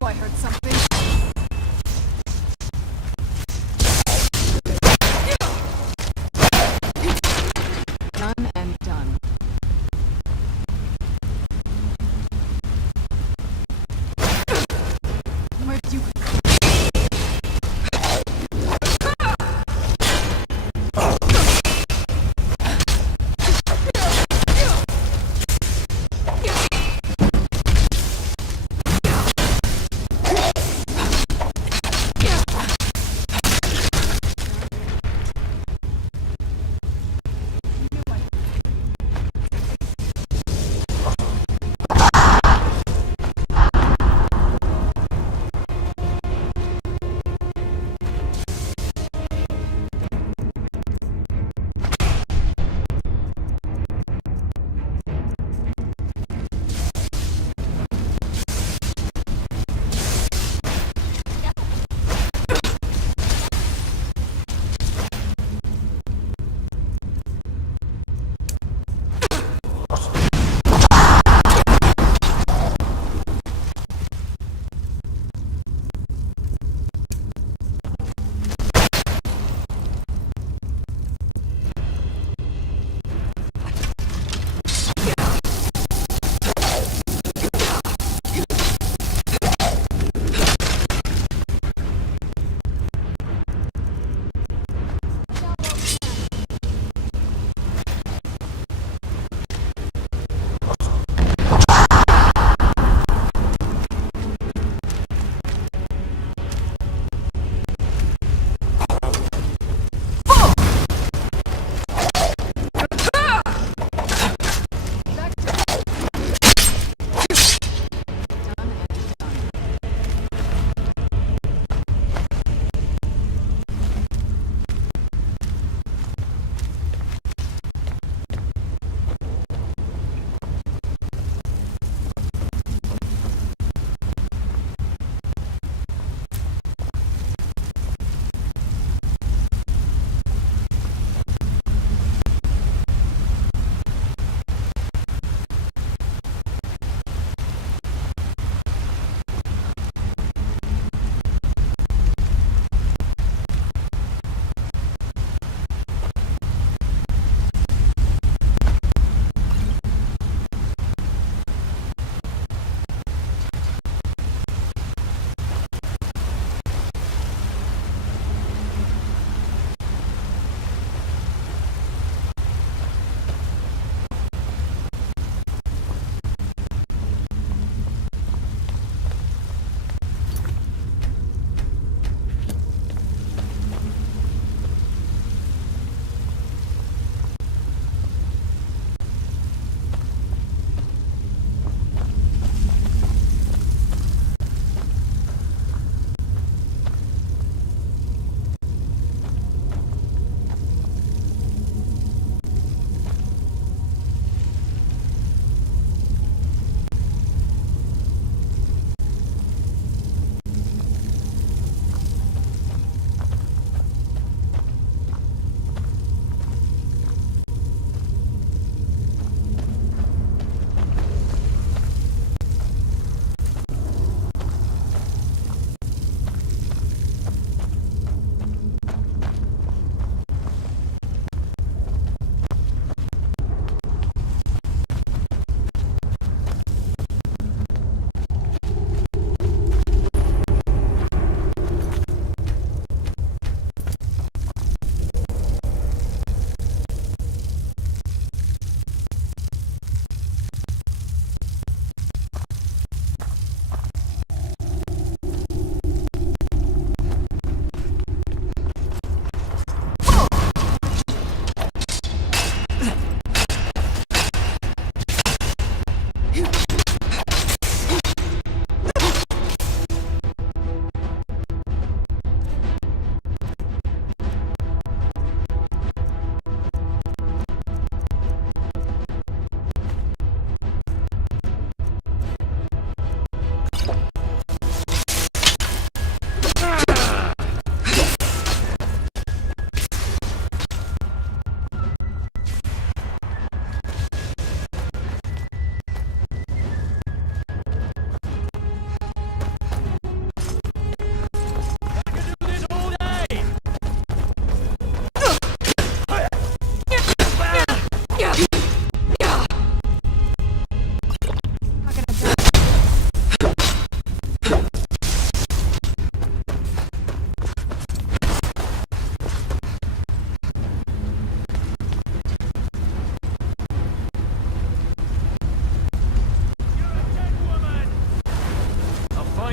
knew I heard something. Done and done. Where'd you...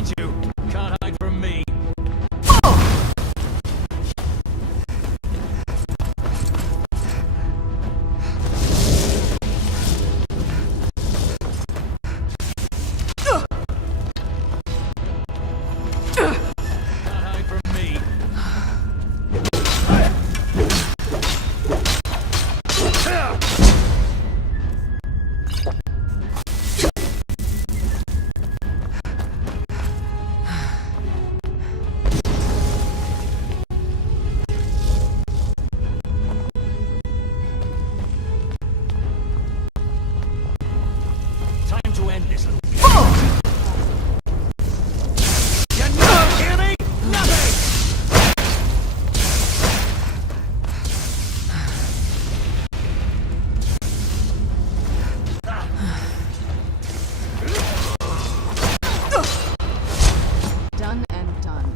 find you. Can't hide from me. Time to end this little game. You never hear me? Nothing! Done and done.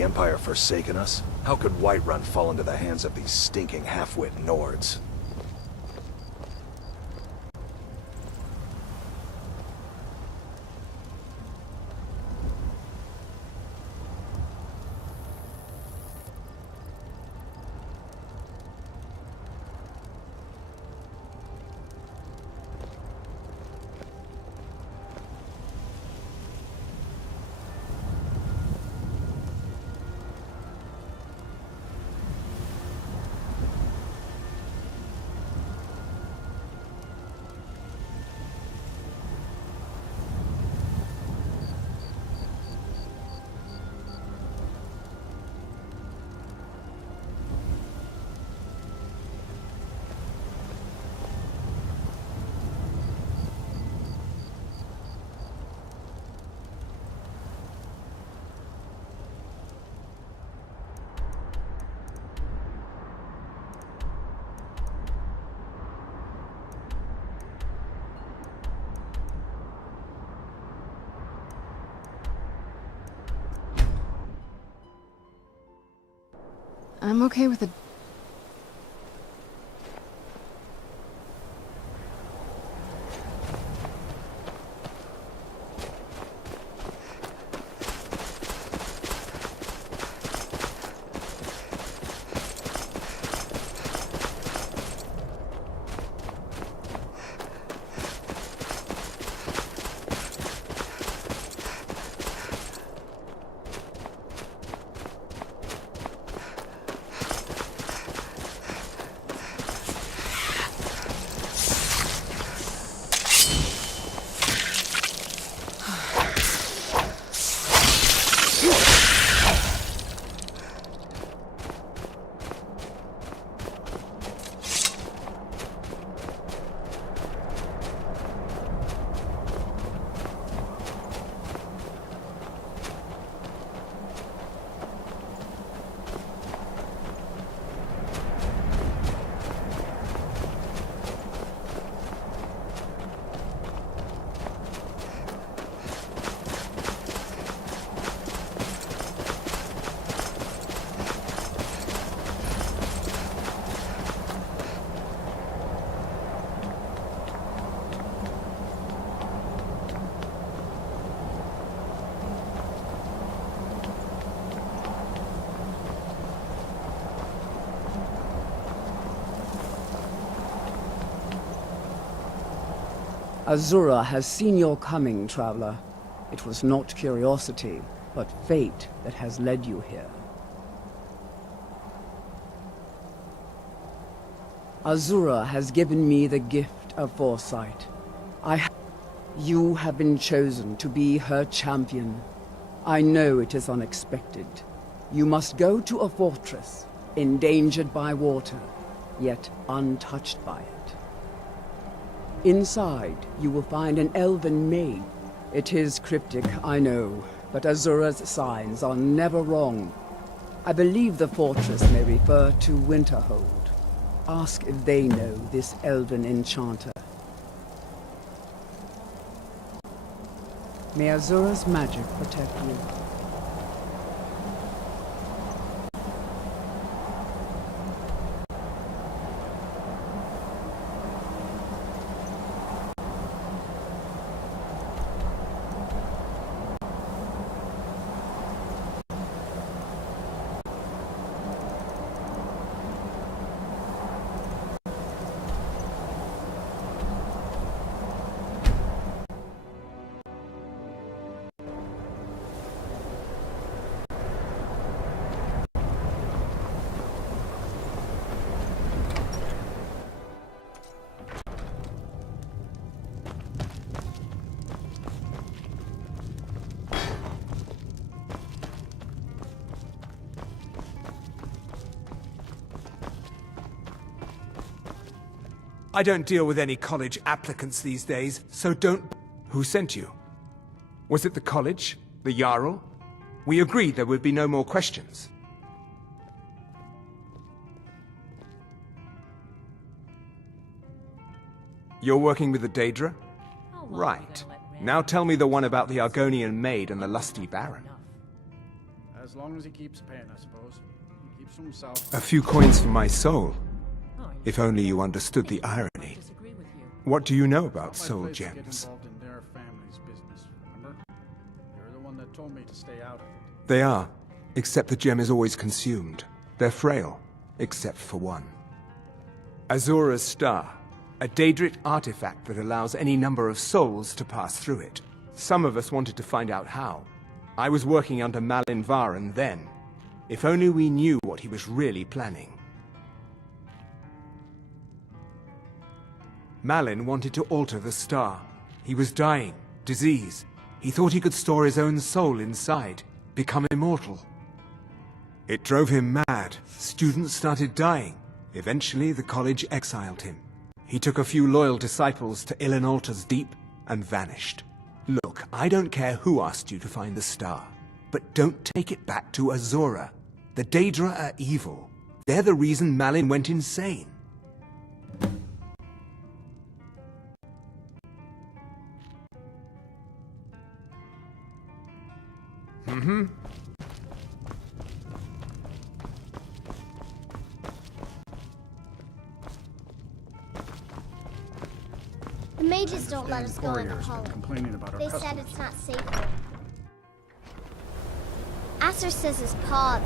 the Empire forsaken us? How could Whiterun fall into the hands of these stinking half-wit Nords? I'm okay with it. Azura has seen your coming, traveler. It was not curiosity, but fate that has led you here. Azura has given me the gift of foresight. You have been chosen to be her champion. I know it is unexpected. You must go to a fortress, endangered by water, yet untouched by it. Inside, you will find an elven maid. It is cryptic, I know, but Azura's signs are never wrong. I believe the fortress may refer to Winterhold. Ask if they know this elven enchanter. May Azura's magic protect you. I don't deal with any college applicants these days, so don't... Who sent you? Was it the college? The Jarl? We agreed there would be no more questions. You're working with the Daedra? Right. Now tell me the one about the Argonian maid and the lusty baron. as long as he keeps paying, I suppose. He keeps to himself. A few coins for my soul. If only you understood the irony. What do you know about Not my soul place to get gems? involved in their family's business, remember? You're the one that told me to stay out of it. They are, except the gem is always consumed. They're frail, except for one. Azura's Star, a Daedric artifact that allows any number of souls to pass through it. Some of us wanted to find out how. I was working under Malin Varen then. If only we knew what he was really planning. Malin wanted to alter the star. He was dying, disease. He thought he could store his own soul inside, become immortal. It drove him mad. Students started dying. Eventually, the college exiled him. He took a few loyal disciples to Illinalta's Deep and vanished. Look, I don't care who asked you to find the star, but don't take it back to Azura. The Daedra are evil. They're the reason Malin went insane. The mages don't let us go in the Courier's been hall. complaining about our They said customers. it's not safe here. Aster says his paw.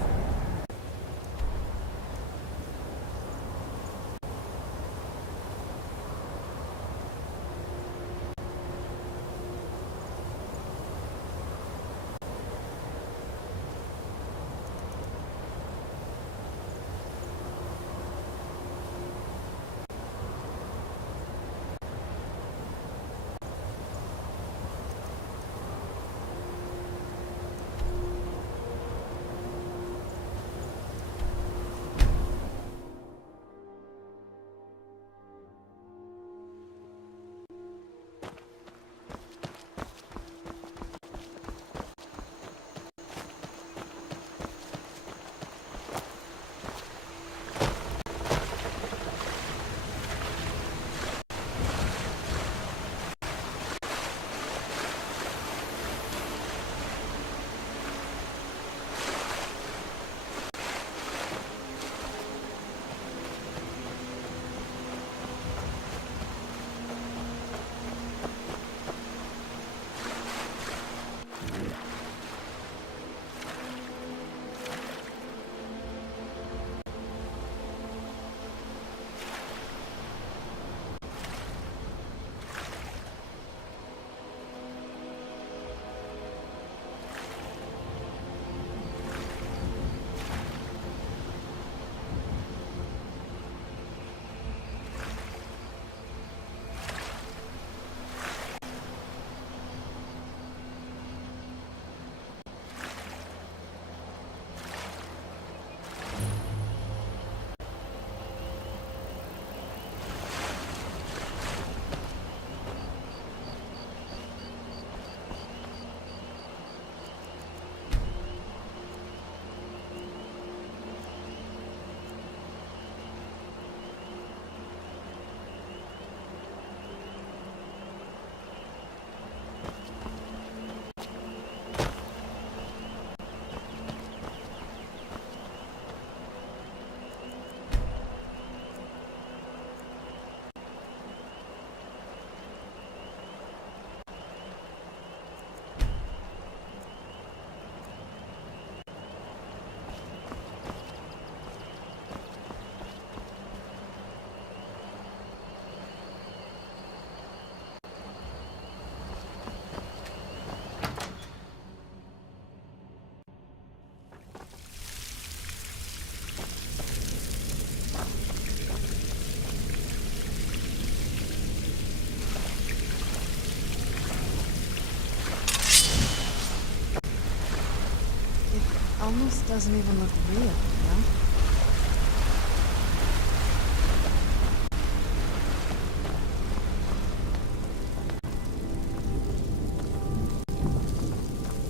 Almost doesn't even look real, you know?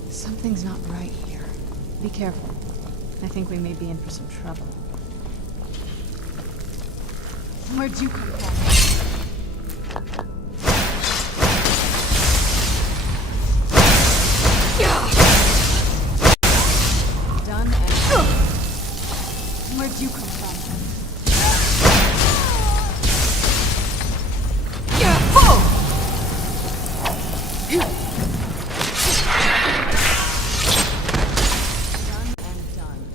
Something's not right here. Be careful. I think we may be in for some trouble. Where'd you come from? Where'd you come from? Done and done.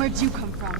Where'd you come from?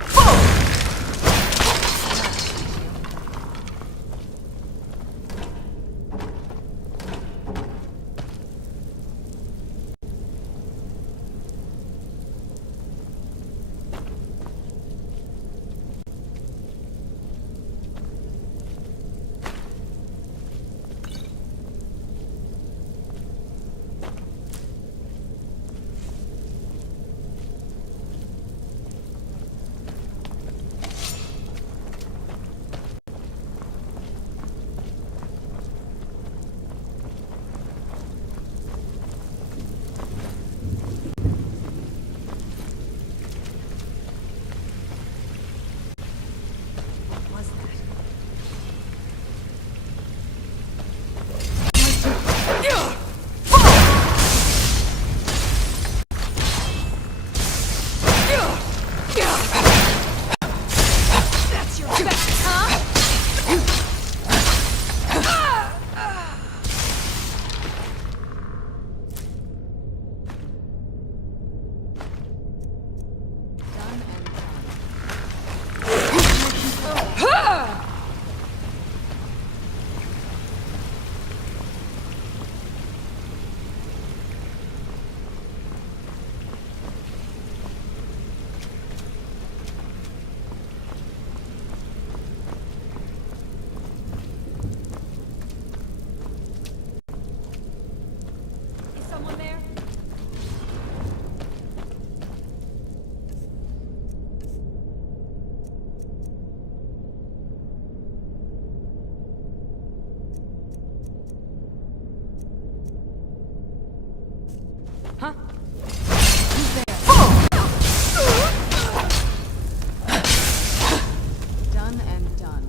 Done and done.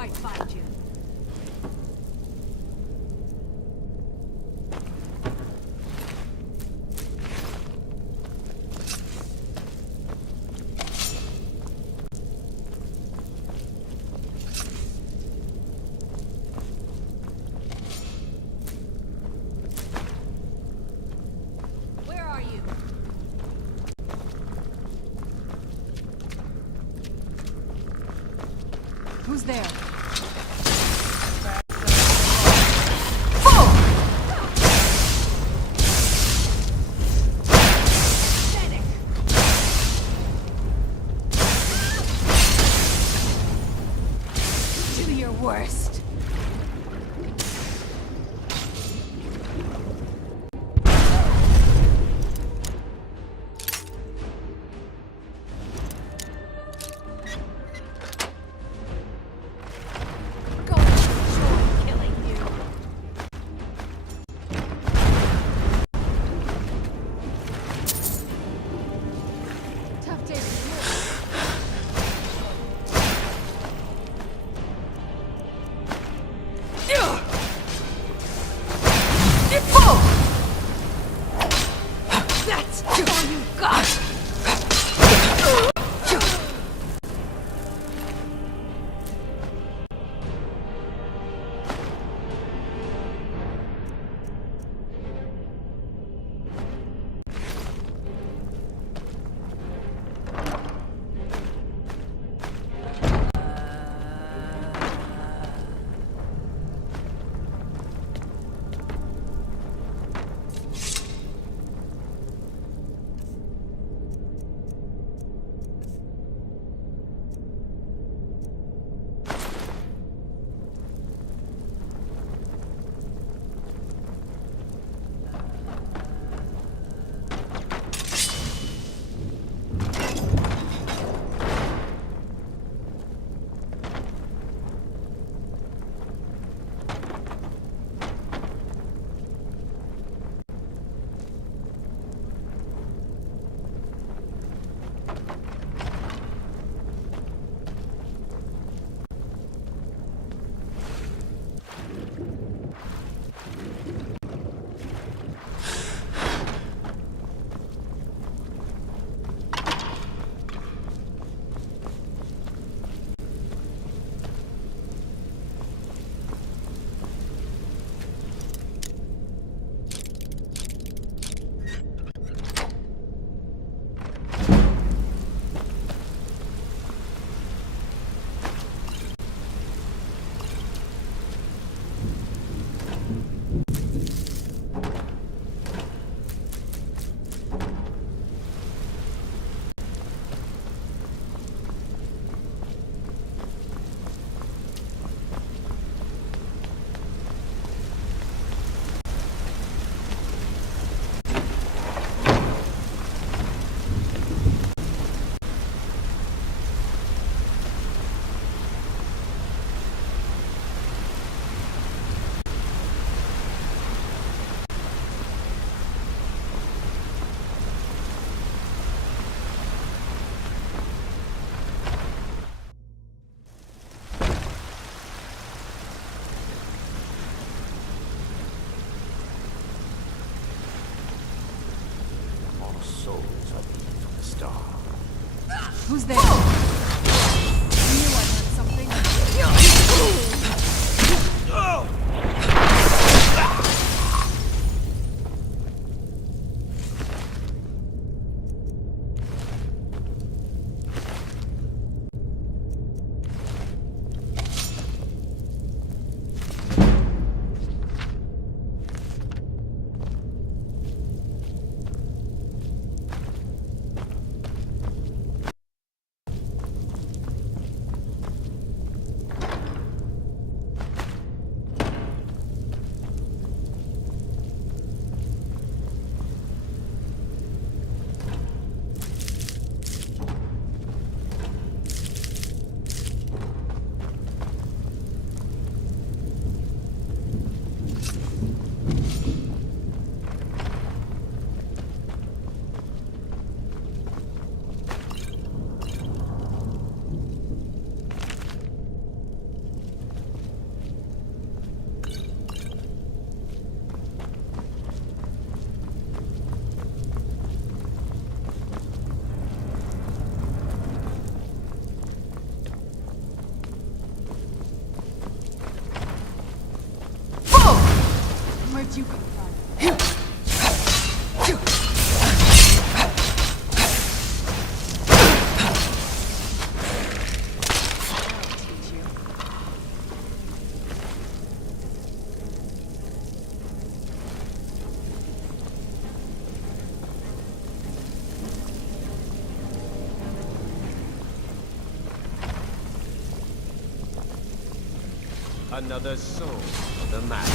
I'd find you. Who's there? Do your worst. Tough day for you. That's all you got! Who's there? I knew I heard something. Another soul for the match.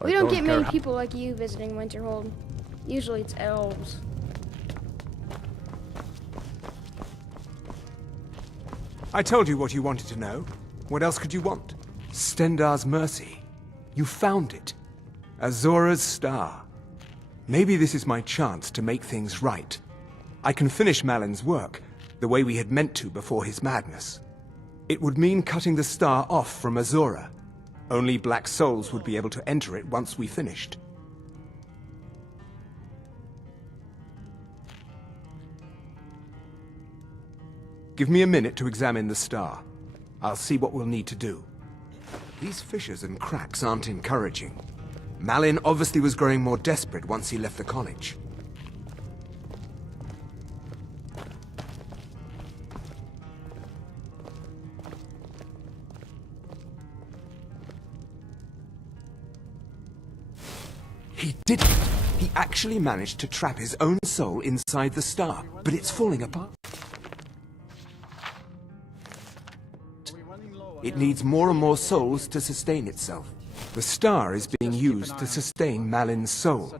We don't get many people like you visiting Winterhold. Usually it's elves. I told you what you wanted to know. What else could you want? Stendarr's mercy. You found it. Azora's star. Maybe this is my chance to make things right. I can finish Malin's work, the way we had meant to before his madness. It would mean cutting the star off from Azora. Only black souls would be able to enter it once we finished. Give me a minute to examine the star. I'll see what we'll need to do. These fissures and cracks aren't encouraging. Malin obviously was growing more desperate once he left the college. He did it! He actually managed to trap his own soul inside the star, but it's falling apart. It needs more and more souls to sustain itself. The star is being used to sustain Malin's soul.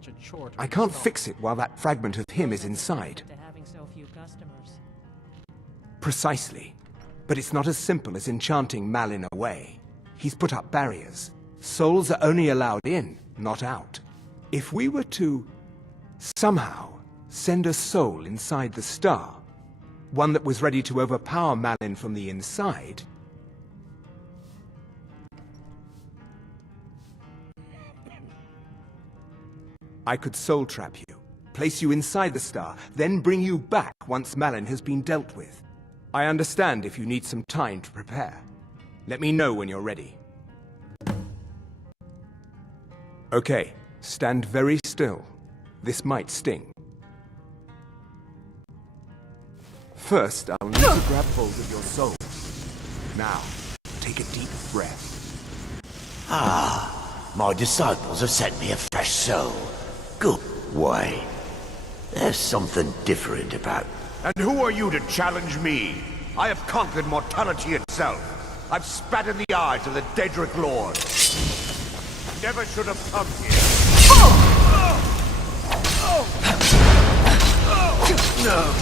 I can't fix it while that fragment of him is inside. Precisely. But it's not as simple as enchanting Malin away. He's put up barriers. Souls are only allowed in, not out. If we were to somehow send a soul inside the star, one that was ready to overpower Malin from the inside, I could soul trap you, place you inside the star, then bring you back once Malin has been dealt with. I understand if you need some time to prepare. Let me know when you're ready. Okay, stand very still. This might sting. First, I'll need to grab hold of your soul. Now, take a deep breath. Ah, my disciples have sent me a fresh soul. Good way. There's something different about... And who are you to challenge me? I have conquered mortality itself. I've spat in the eyes of the Daedric Lord. Never should have come here. No,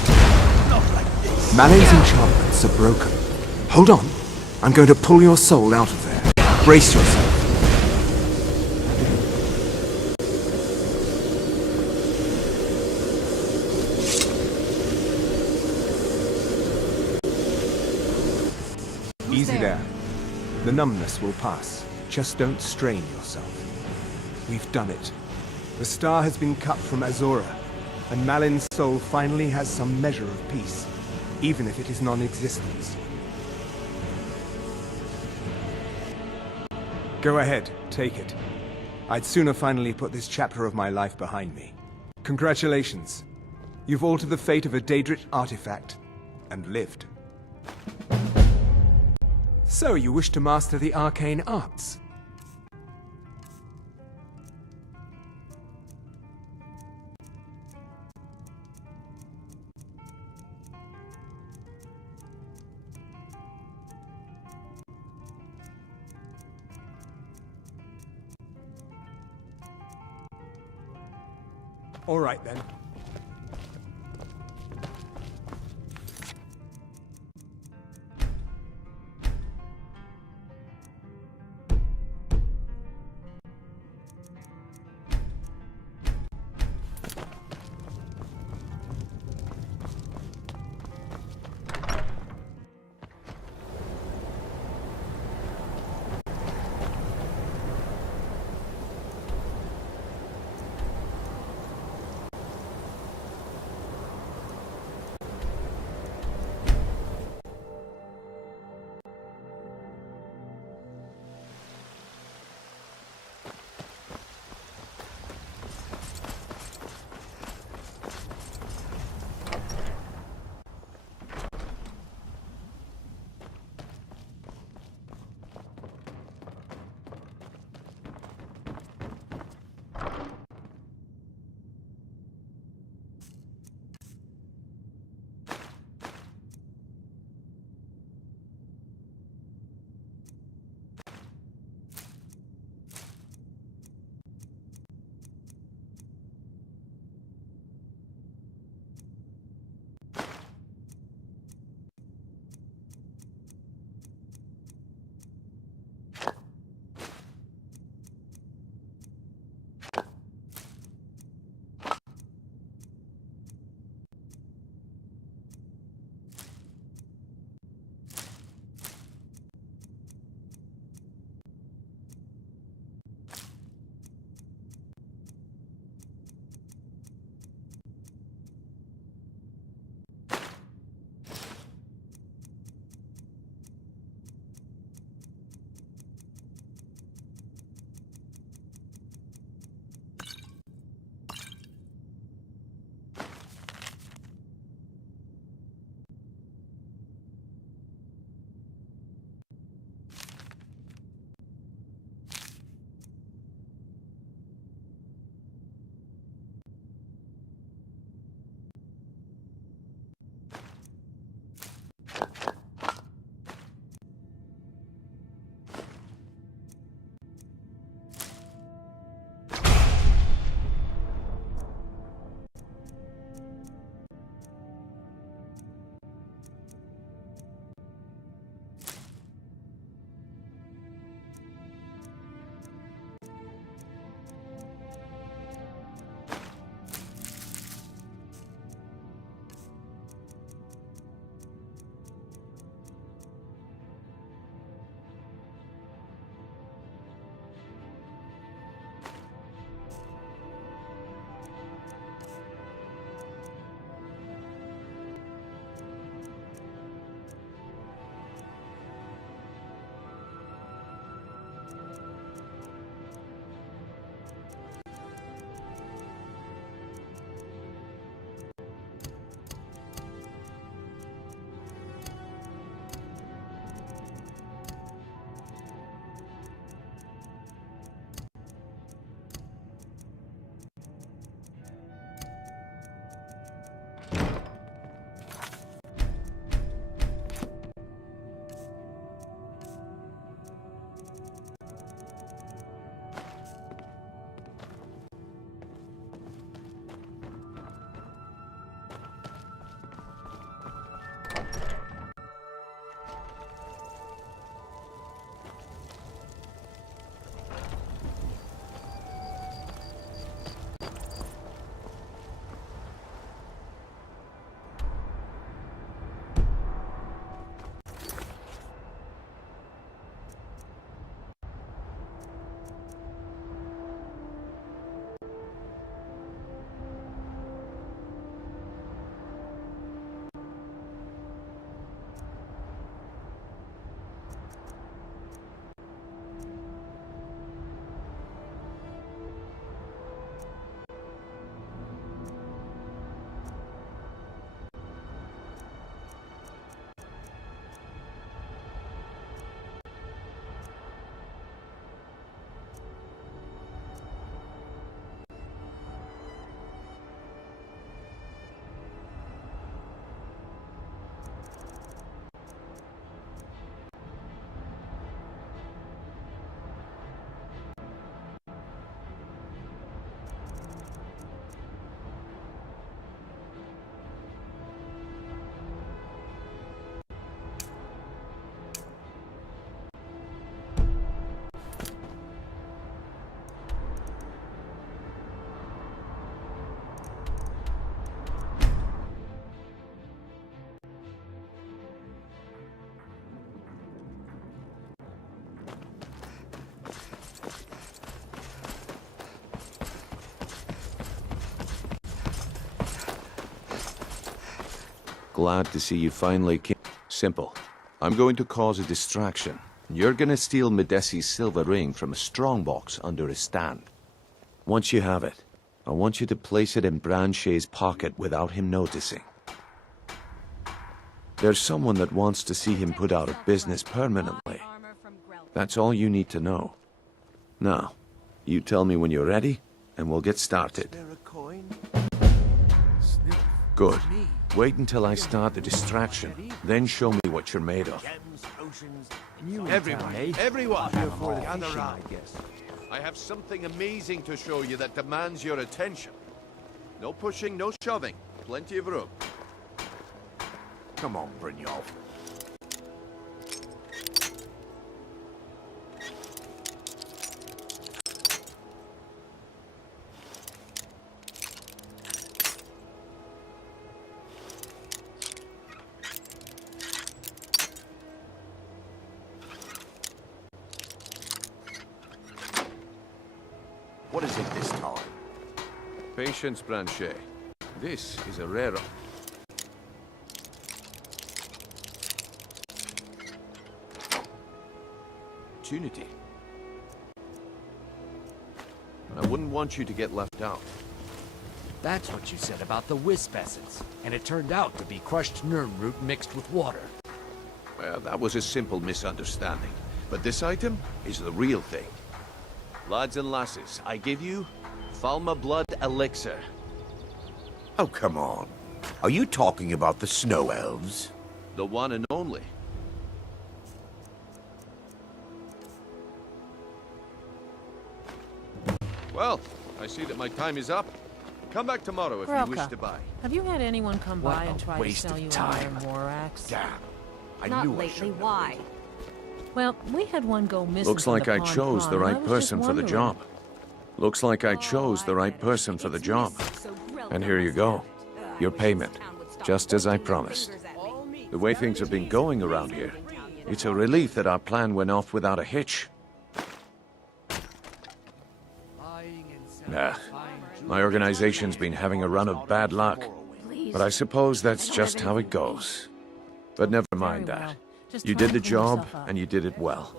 not like this. Malin's enchantments are broken. Hold on. I'm going to pull your soul out of there. Brace yourself. Easy there. The numbness will pass. Just don't strain yourself. We've done it. The star has been cut from Azora, and Malin's soul finally has some measure of peace, even if it is non-existence. Go ahead, take it. I'd sooner finally put this chapter of my life behind me. Congratulations. You've altered the fate of a Daedric artifact, and lived. So, you wish to master the arcane arts? All right, then. Glad to see you finally came. Simple. I'm going to cause a distraction. You're gonna steal Medesi's silver ring from a strongbox under his stand. Once you have it, I want you to place it in Branchet's pocket without him noticing. There's someone that wants to see him put out of business permanently. That's all you need to know. Now, you tell me when you're ready, and we'll get started. Good. Wait until I start the distraction, then show me what you're made of. Everyone, gather round. I have something amazing to show you that demands your attention. No pushing, no shoving. Plenty of room. Come on, Brynjolf. What is it this time? Patience, Branchet. This is a rare... opportunity. I wouldn't want you to get left out. That's what you said about the wisp essence, and it turned out to be crushed nerm root mixed with water. Well, that was a simple misunderstanding. But this item is the real thing. Lads and lasses, I give you Falma Blood Elixir. Oh, come on. Are you talking about the snow elves? The one and only. Well, I see that my time is up. Come back tomorrow if you wish to buy. Have you had anyone come by and try to sell you an iron war axe? Damn. I Not knew lately, why? Well, we had one go missing. Looks like I chose the right person for the job. Looks like I chose the right person for the job. And here you go. Your payment. Just as I promised. The way things have been going around here, it's a relief that our plan went off without a hitch. Nah. My organization's been having a run of bad luck. But I suppose that's just how it goes. But never mind that. You did the job, and you did it well.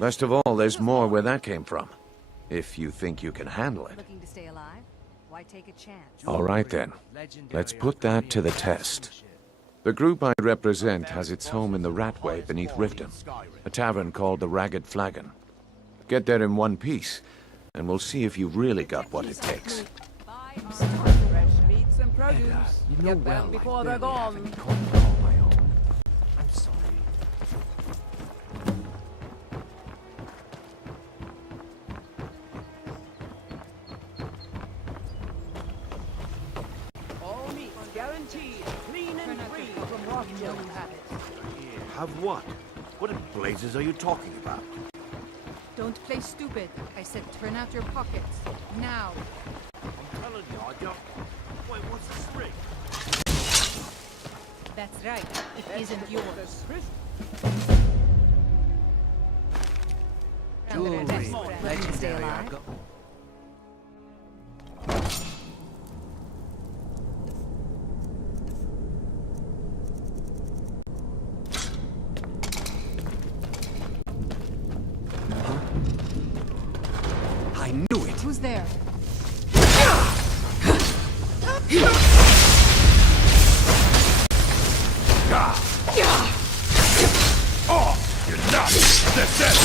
Best of all, there's more where that came from. If you think you can handle it. All right then. Let's put that to the test. The group I represent has its home in the Ratway beneath Riften, a tavern called the Ragged Flagon. Get there in one piece, and we'll see if you've really got what it takes. Fresh meats and produce. You know Get well, them before they're gone. I'm sorry. All meats guaranteed, clean and free from rotten habits. Have what? What in blazes are you talking about? Don't play stupid. I said turn out your pockets. Now. I'm telling you, I don't... Wait, what's this ring? That's right. It isn't yours. Let you stay alive. I knew it! Who's there? Oh, you're not! That's it!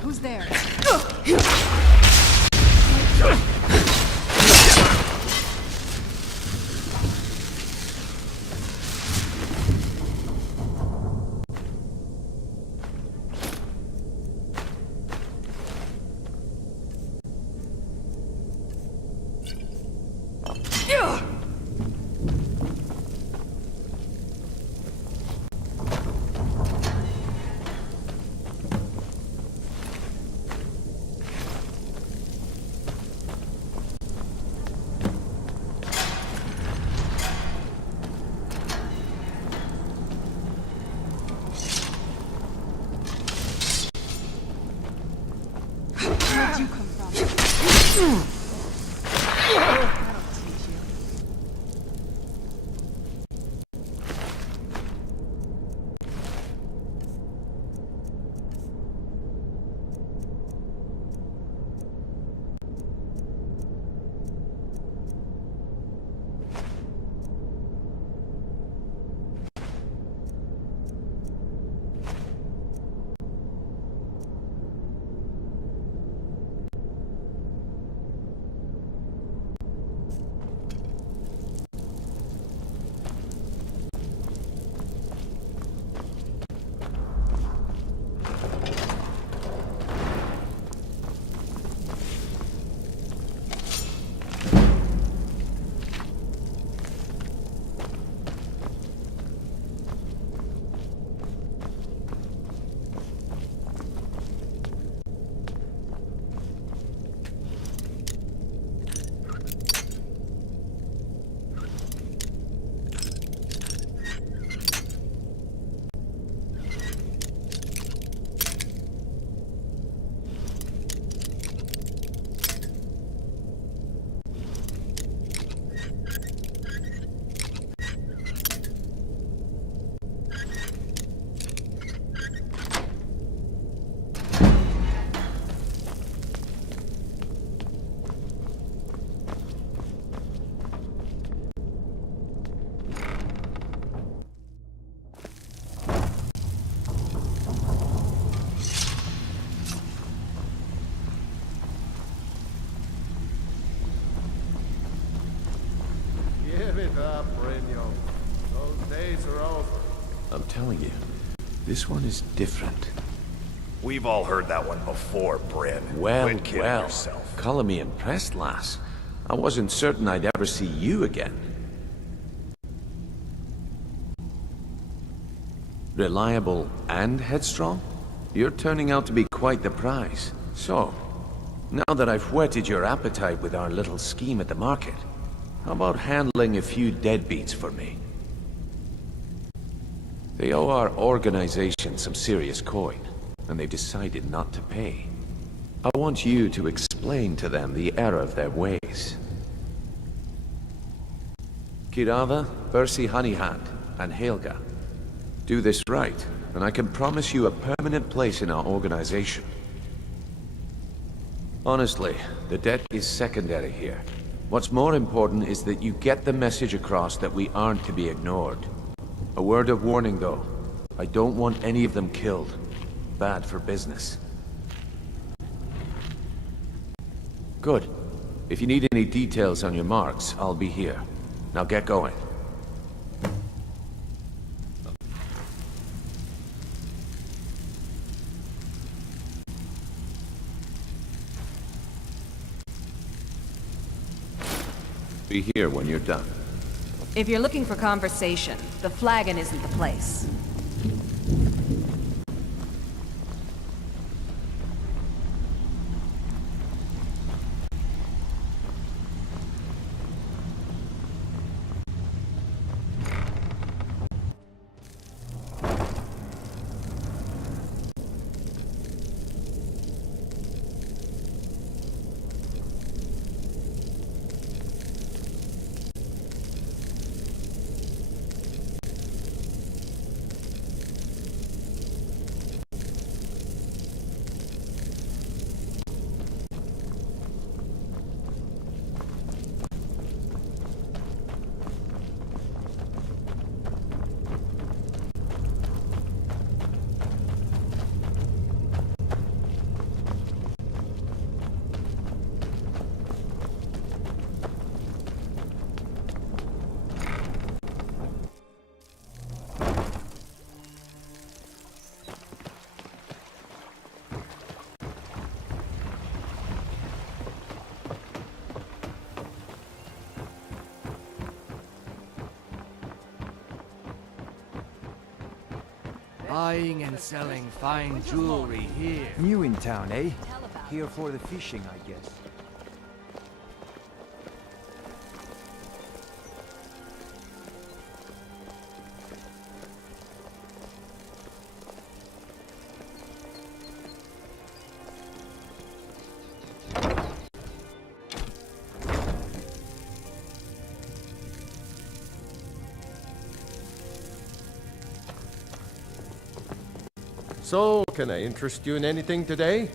Who's there? Give it up, Brynjolf. Those days are over. I'm telling you, this one is different. We've all heard that one before, Bryn. Well, Quit kidding well, yourself. calling me impressed, lass. I wasn't certain I'd ever see you again. Reliable and headstrong? You're turning out to be quite the prize. So, now that I've whetted your appetite with our little scheme at the market, how about handling a few deadbeats for me? They owe our organization some serious coin, and they've decided not to pay. I want you to explain to them the error of their ways. Kirava, Percy Honeyhand, and Helga. Do this right, and I can promise you a permanent place in our organization. Honestly, the debt is secondary here. What's more important is that you get the message across that we aren't to be ignored. A word of warning, though. I don't want any of them killed. Bad for business. Good. If you need any details on your marks, I'll be here. Now get going. Be here when you're done. If you're looking for conversation, the flagon isn't the place. Buying and selling fine jewelry here. New in town, eh? Here for the fishing, I guess. So, can I interest you in anything today?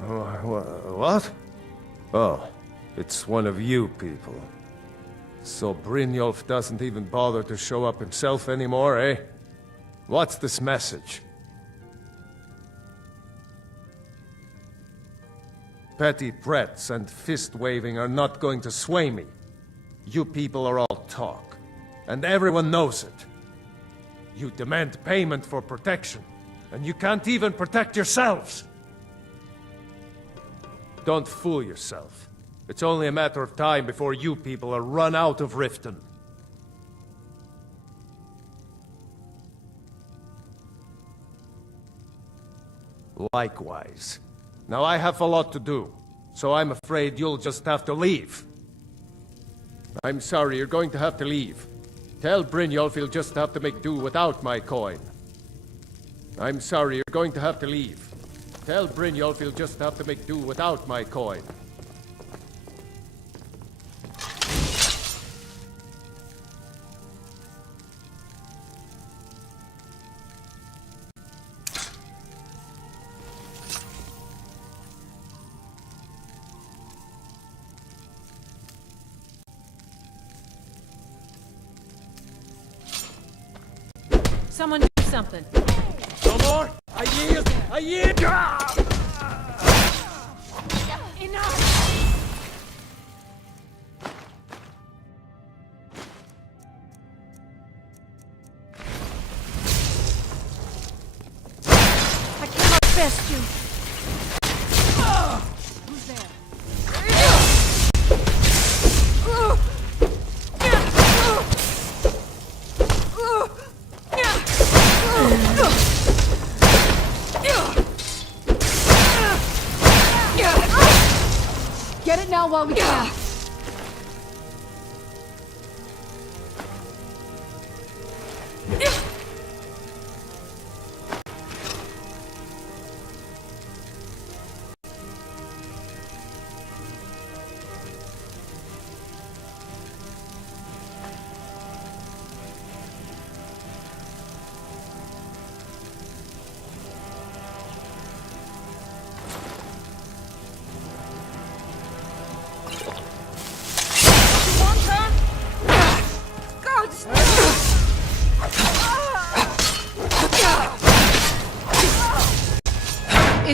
What? Oh, it's one of you people. So Brynjolf doesn't even bother to show up himself anymore, eh? What's this message? Petty threats and fist-waving are not going to sway me. You people are all talk, and everyone knows it. You demand payment for protection, and you can't even protect yourselves. Don't fool yourself. It's only a matter of time before you people are run out of Riften. Likewise. Now I have a lot to do, so I'm afraid you'll just have to leave. I'm sorry, you're going to have to leave. Tell Brynjolf he'll just have to make do without my coin. I'm sorry, you're going to have to leave. Tell Brynjolf he'll just have to make do without my coin. Someone do something. No more! I yield! I yield! Enough!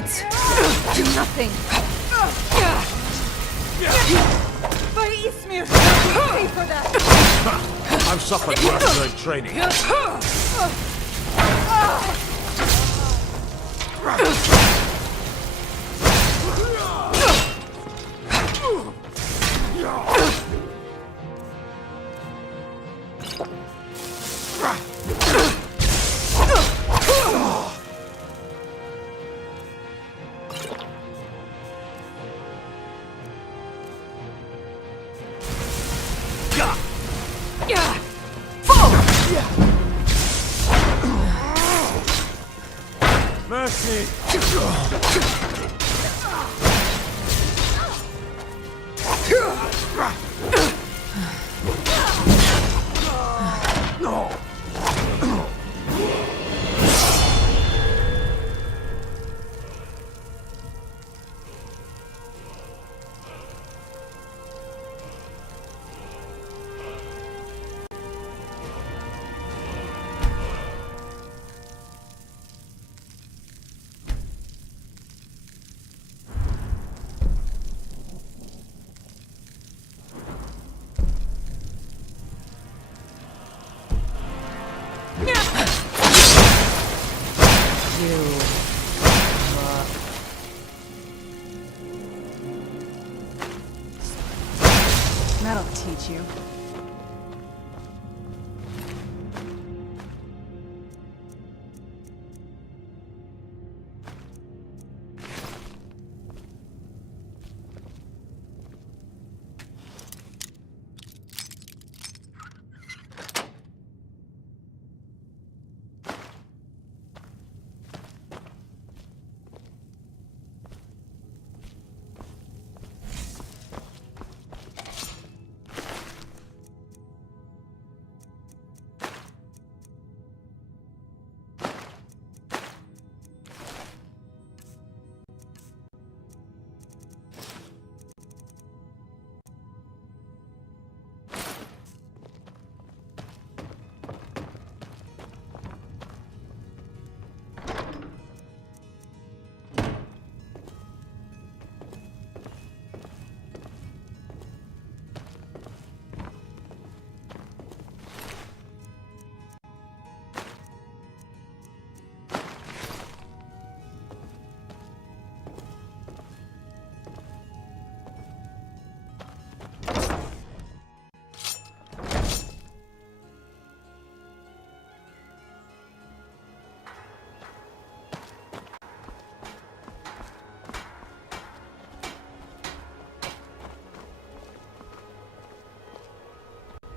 It's nothing. By Ismir, pay for that. I've suffered worse than training. Mercy! No! That'll teach you.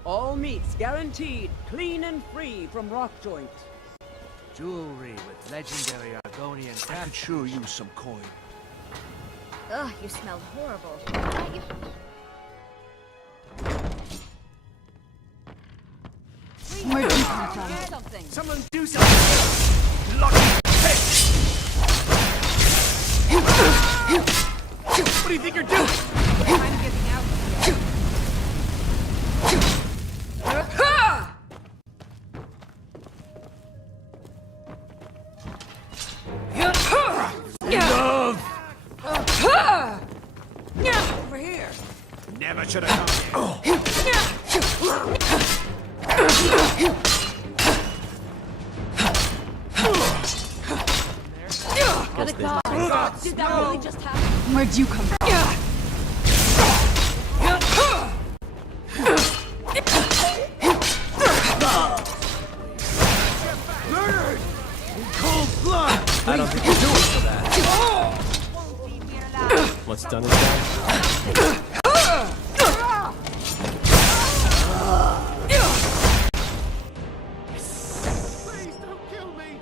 All meats guaranteed, clean and free from rock joint. Jewelry with legendary Argonian I could sure use some coin. Ugh, you smell horrible. Where'd you come from? Something. Someone do something! Lucky bitch! What do you think you're doing? I'm getting out. Over here! Never should have come here. Gotta go. Did that really just happen? Where'd you come from? Murdered! In cold blood! I don't think you're doing for that. What's done is done. Please don't kill me!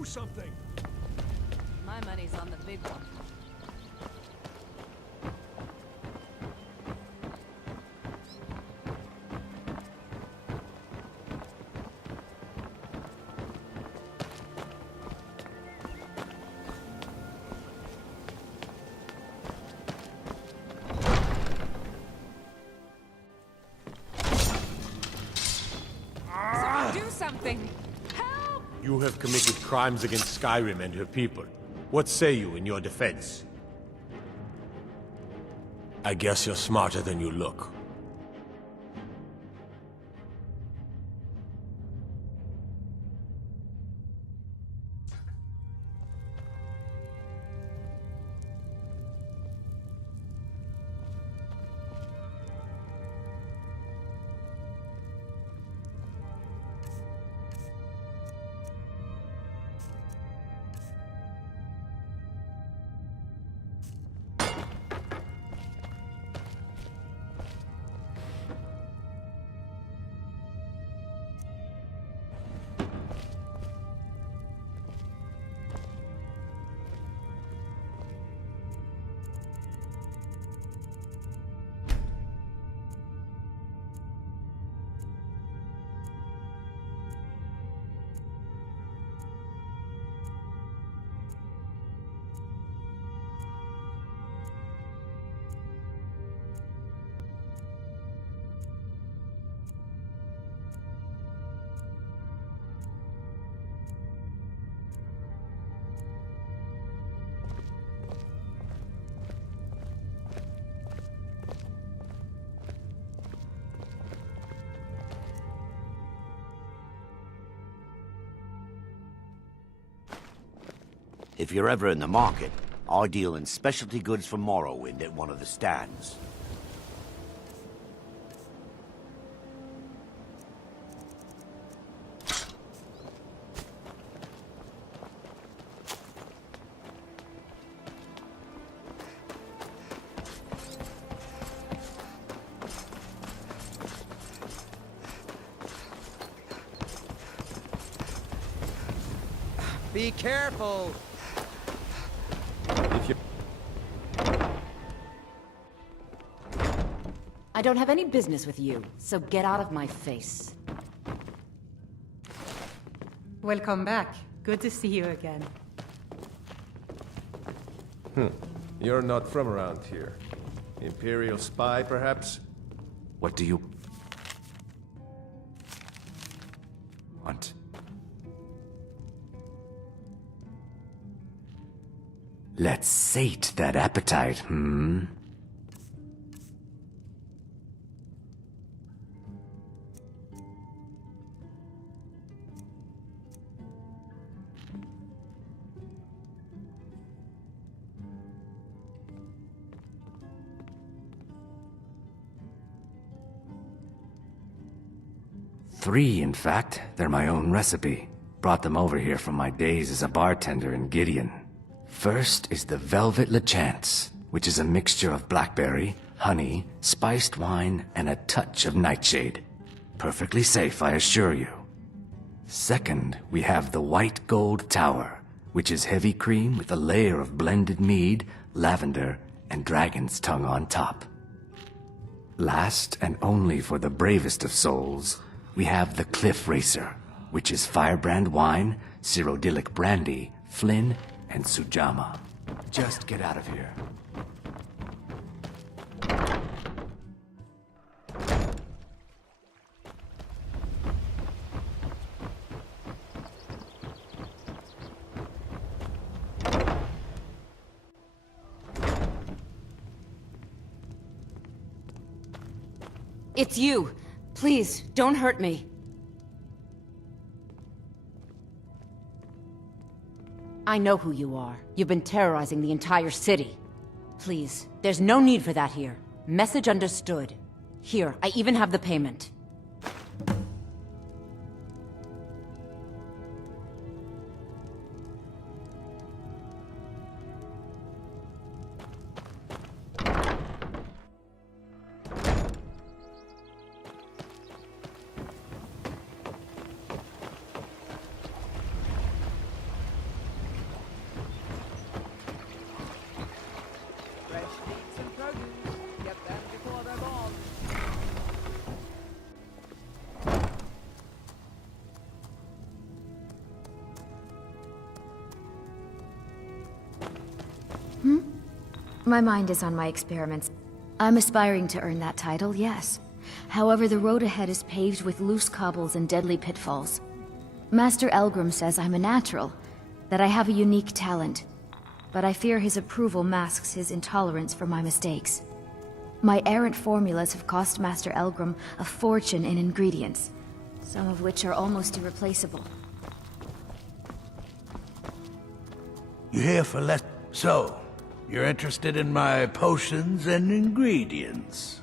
Do something! My money's on the big one. Do something! Help! You have committed crimes against Skyrim and her people. What say you in your defense? I guess you're smarter than you look. If you're ever in the market, I deal in specialty goods from Morrowind at one of the stands. Be careful! I don't have any business with you, so get out of my face. Welcome back. Good to see you again. You're not from around here. Imperial spy, perhaps? What do you want? Let's sate that appetite, Three, in fact. They're my own recipe. Brought them over here from my days as a bartender in Gideon. First is the Velvet Lechance, which is a mixture of blackberry, honey, spiced wine, and a touch of nightshade. Perfectly safe, I assure you. Second, we have the White Gold Tower, which is heavy cream with a layer of blended mead, lavender, and dragon's tongue on top. Last, and only for the bravest of souls, we have the Cliff Racer, which is firebrand wine, Cyrodiilic brandy, Flynn, and Sujamma. Just get out of here. It's you! Please, don't hurt me. I know who you are. You've been terrorizing the entire city. Please, there's no need for that here. Message understood. Here, I even have the payment. My mind is on my experiments. I'm aspiring to earn that title, yes. However, the road ahead is paved with loose cobbles and deadly pitfalls. Master Elgrim says I'm a natural, that I have a unique talent. But I fear his approval masks his intolerance for my mistakes. My errant formulas have cost Master Elgrim a fortune in ingredients, some of which are almost irreplaceable. You here for less? So, you're interested in my potions and ingredients?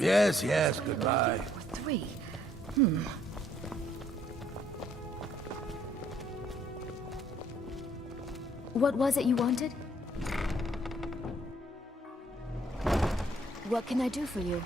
Yes, yes, goodbye. 3. What was it you wanted? What can I do for you?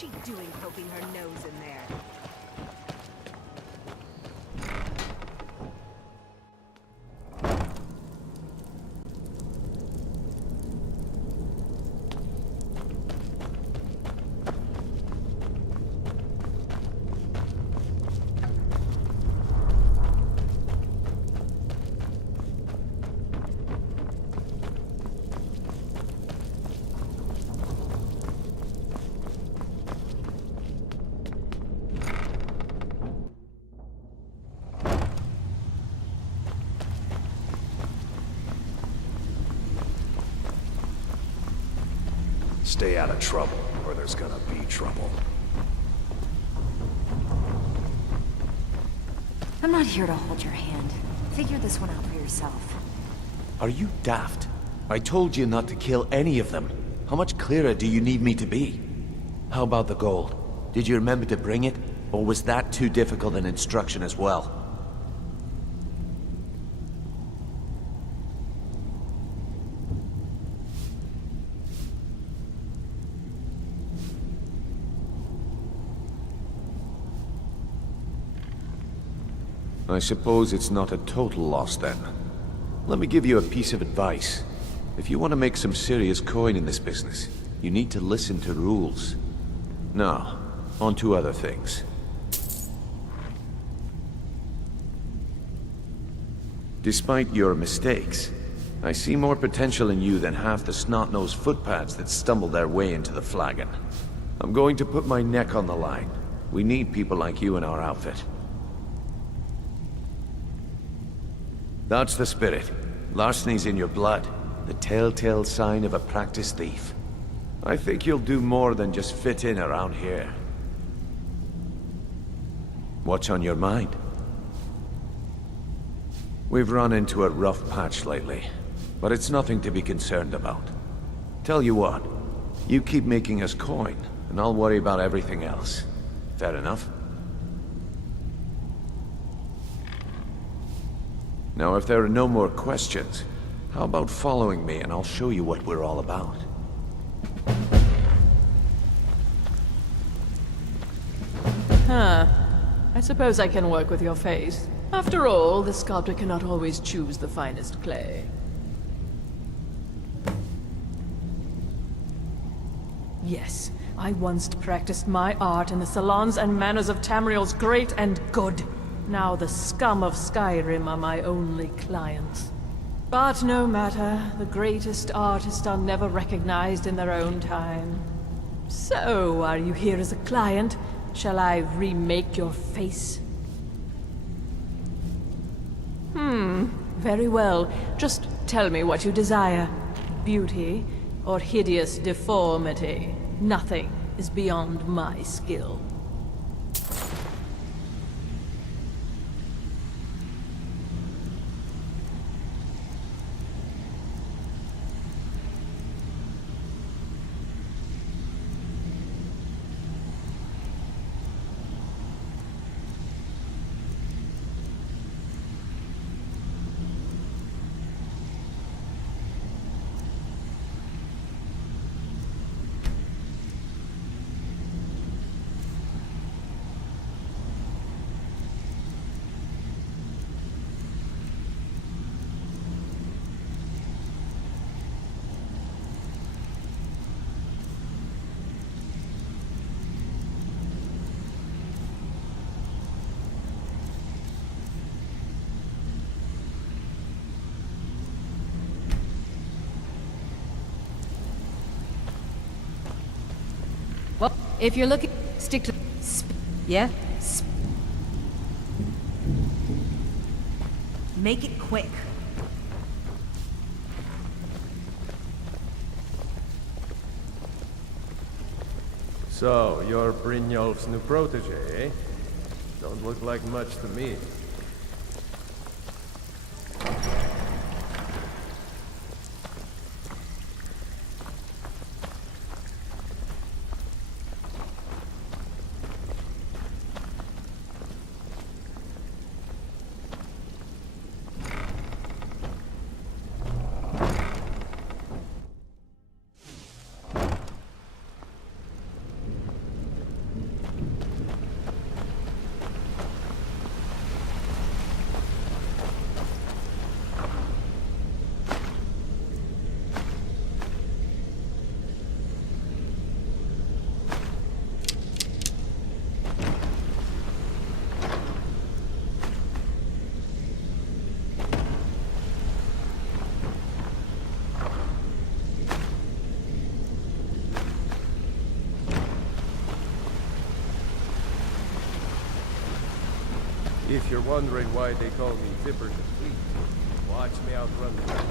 she doing poking her nose in there? Stay out of trouble, or there's gonna be trouble. I'm not here to hold your hand. Figure this one out for yourself. Are you daft? I told you not to kill any of them. How much clearer do you need me to be? How about the gold? Did you remember to bring it? Or was that too difficult an instruction as well? I suppose it's not a total loss then. Let me give you a piece of advice. If you want to make some serious coin in this business, you need to listen to rules. Now, on to other things. Despite your mistakes, I see more potential in you than half the snot-nosed footpads that stumbled their way into the flagon. I'm going to put my neck on the line. We need people like you in our outfit. That's the spirit. Larceny's in your blood. The telltale sign of a practiced thief. I think you'll do more than just fit in around here. What's on your mind? We've run into a rough patch lately, but it's nothing to be concerned about. Tell you what, you keep making us coin, and I'll worry about everything else. Fair enough? Now, if there are no more questions, how about following me and I'll show you what we're all about? Huh. I suppose I can work with your face. After all, the sculptor cannot always choose the finest clay. Yes, I once practiced my art in the salons and manners of Tamriel's great and good. Now the scum of Skyrim are my only clients. But no matter, the greatest artists are never recognized in their own time. So, are you here as a client? Shall I remake your face? Very well. Just tell me what you desire. Beauty or hideous deformity. Nothing is beyond my skill. Well, if you're looking, stick to... Yeah? Make it quick. So, you're Brynjolf's new protege, eh? Don't look like much to me. If you're wondering why they call me Dipper Complete, watch me outrun the dragon.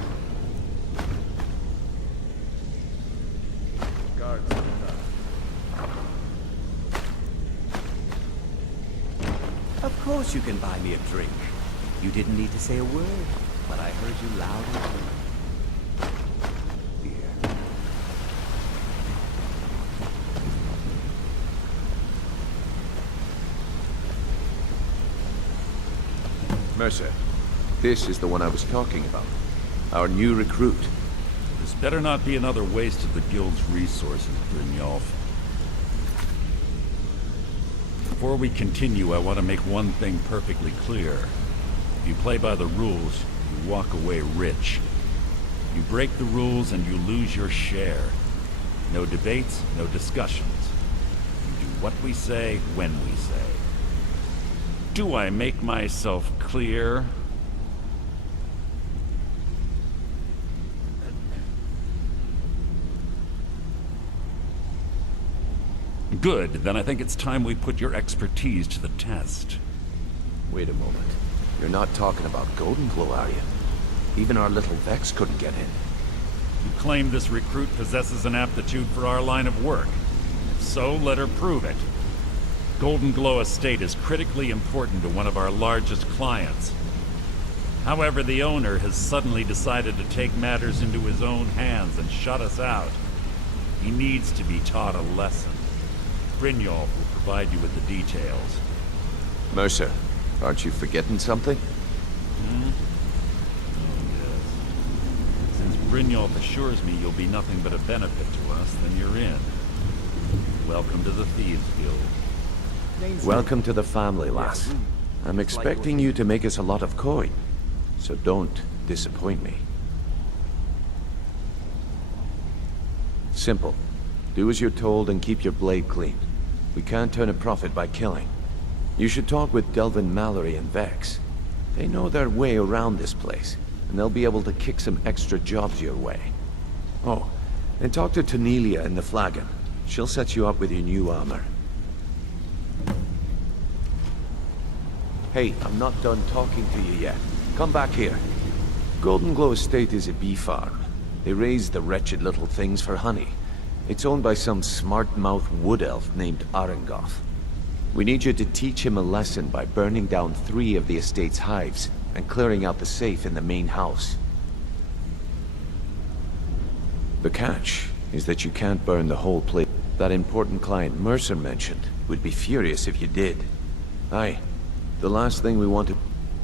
Guards on the Of course you can buy me a drink. You didn't need to say a word, but I heard you loud and clear. Mercer, this is the one I was talking about. Our new recruit. This better not be another waste of the Guild's resources, Brynjolf. Before we continue, I want to make one thing perfectly clear. If you play by the rules, you walk away rich. You break the rules and you lose your share. No debates, no discussions. You do what we say, when we say. Do I make myself clear? Good, then I think it's time we put your expertise to the test. Wait a moment. You're not talking about Golden Glow, are you? Even our little Vex couldn't get in. You claim this recruit possesses an aptitude for our line of work. If so, let her prove it. Golden Glow Estate is critically important to one of our largest clients. However, the owner has suddenly decided to take matters into his own hands and shut us out. He needs to be taught a lesson. Brynjolf will provide you with the details. Mercer, aren't you forgetting something? Hmm? Oh, yes. Since Brynjolf assures me you'll be nothing but a benefit to us, then you're in. Welcome to the Thieves Guild. Welcome to the family, lass. I'm expecting you to make us a lot of coin, so don't disappoint me. Simple. Do as you're told and keep your blade clean. We can't turn a profit by killing. You should talk with Delvin Mallory and Vex. They know their way around this place, and they'll be able to kick some extra jobs your way. Oh, and talk to Tanelia in the Flagon. She'll set you up with your new armor. Hey, I'm not done talking to you yet. Come back here. Golden Glow Estate is a bee farm. They raise the wretched little things for honey. It's owned by some smart-mouthed wood elf named Arengoth. We need you to teach him a lesson by burning down 3 of the estate's hives and clearing out the safe in the main house. The catch is that you can't burn the whole place. That important client Mercer mentioned would be furious if you did. Aye. The last thing we want to...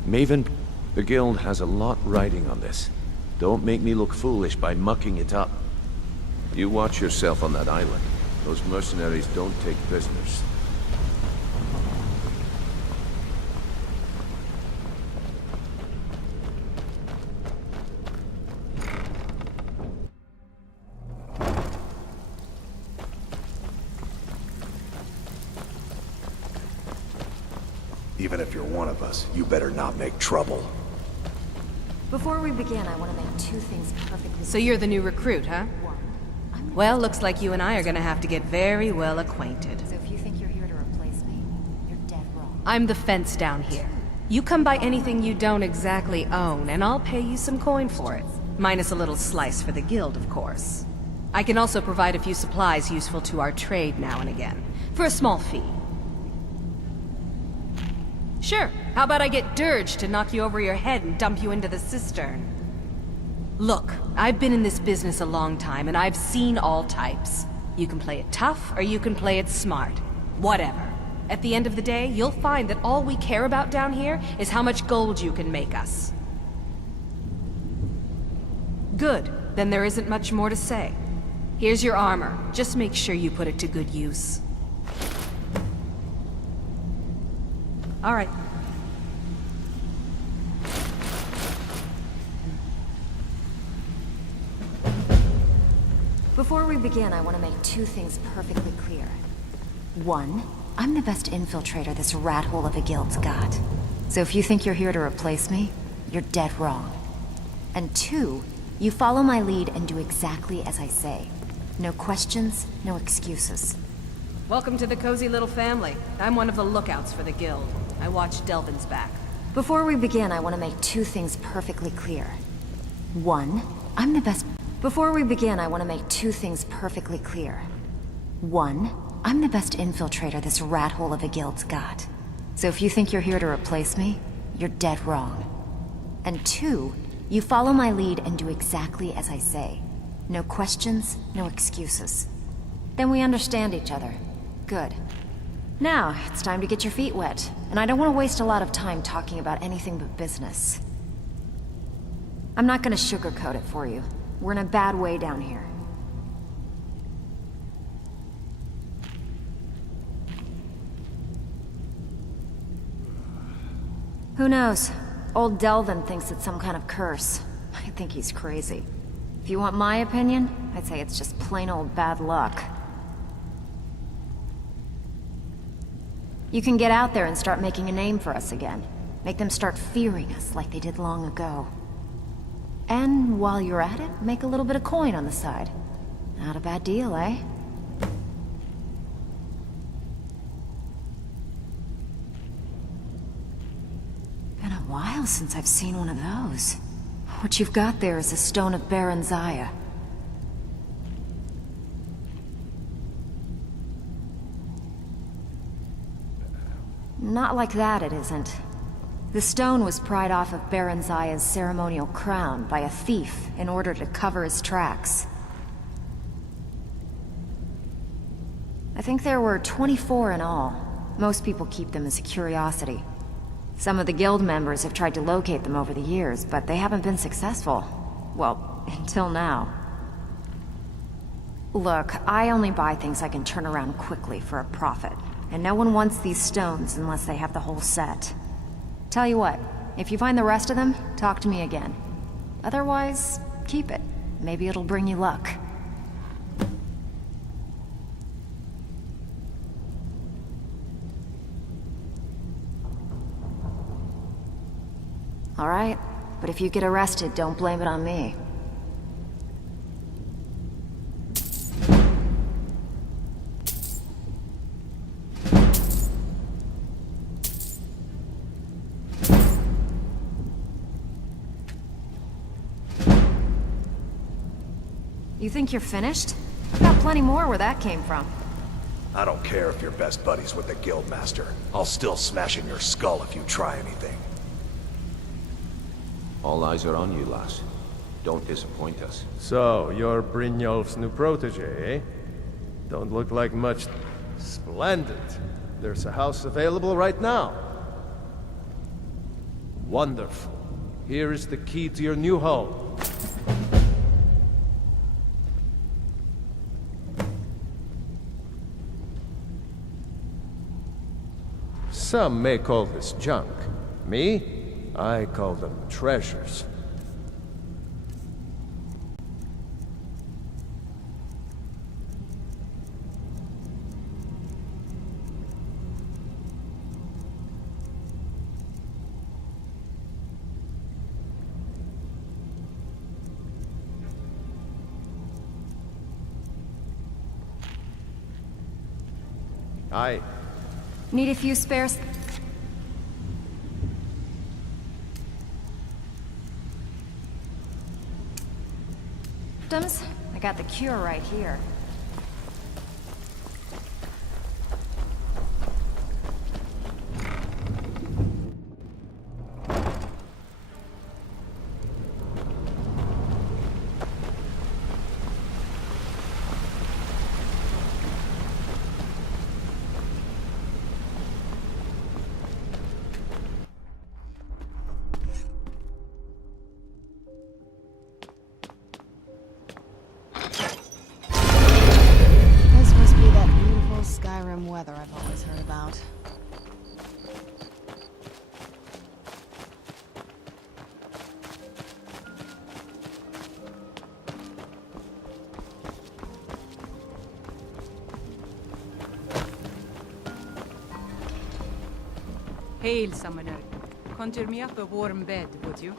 Maven, the guild has a lot riding on this. Don't make me look foolish by mucking it up. You watch yourself on that island. Those mercenaries don't take prisoners. Even if you're one of us, you better not make trouble. Before we begin, I want to make 2 things perfectly. So you're the new recruit, huh? Well, looks like you and I are gonna have to get very well acquainted. So if you think you're here to replace me, you're dead wrong. I'm the fence down here. You come by anything you don't exactly own, and I'll pay you some coin for it. Minus a little slice for the guild, of course. I can also provide a few supplies useful to our trade now and again, for a small fee. Sure, how about I get Dirge to knock you over your head and dump you into the cistern? Look, I've been in this business a long time, and I've seen all types. You can play it tough, or you can play it smart. Whatever. At the end of the day, you'll find that all we care about down here is how much gold you can make us. Good. Then there isn't much more to say. Here's your armor. Just make sure you put it to good use. All right. Before we begin, I want to make 2 things perfectly clear. 1, I'm the best infiltrator this rat hole of a guild's got. So if you think you're here to replace me, you're dead wrong. And 2, you follow my lead and do exactly as I say. No questions, no excuses. Welcome to the cozy little family. I'm one of the lookouts for the guild. I watched Delvin's back. Before we begin, I want to make two things perfectly clear. One, I'm the best... Before we begin, I want to make two things perfectly clear. One, I'm the best infiltrator this rat hole of a guild's got. So if you think you're here to replace me, you're dead wrong. And two, you follow my lead and do exactly as I say. No questions, no excuses. Then we understand each other. Good. Now, it's time to get your feet wet, and I don't want to waste a lot of time talking about anything but business. I'm not gonna sugarcoat it for you. We're in a bad way down here. Who knows? Old Delvin thinks it's some kind of curse. I think he's crazy. If you want my opinion, I'd say it's just plain old bad luck. You can get out there and start making a name for us again. Make them start fearing us like they did long ago. And while you're at it, make a little bit of coin on the side. Not a bad deal, eh? Been a while since I've seen one of those. What you've got there is a stone of Baron Zaya. Not like that, it isn't. The stone was pried off of Baron Zaya's ceremonial crown by a thief in order to cover his tracks. I think there were 24 in all. Most people keep them as a curiosity. Some of the guild members have tried to locate them over the years, but they haven't been successful. Well, until now. Look, I only buy things I can turn around quickly for a profit. And no one wants these stones unless they have the whole set. Tell you what, if you find the rest of them, talk to me again. Otherwise, keep it. Maybe it'll bring you luck. All right, but if you get arrested, don't blame it on me. You think you're finished? I've got plenty more where that came from. I don't care if you're best buddies with the Guildmaster. I'll still smash in your skull if you try anything. All eyes are on you, lass. Don't disappoint us. So, you're Brynjolf's new protege, eh? Don't look like much... Splendid. There's a house available right now. Wonderful. Here is the key to your new home. Some may call this junk. Me? I call them treasures. Aye. Need a few spares? I got the cure right here. Skyrim weather I've always heard about. Hail, summoner. Conjure me up a warm bed, would you?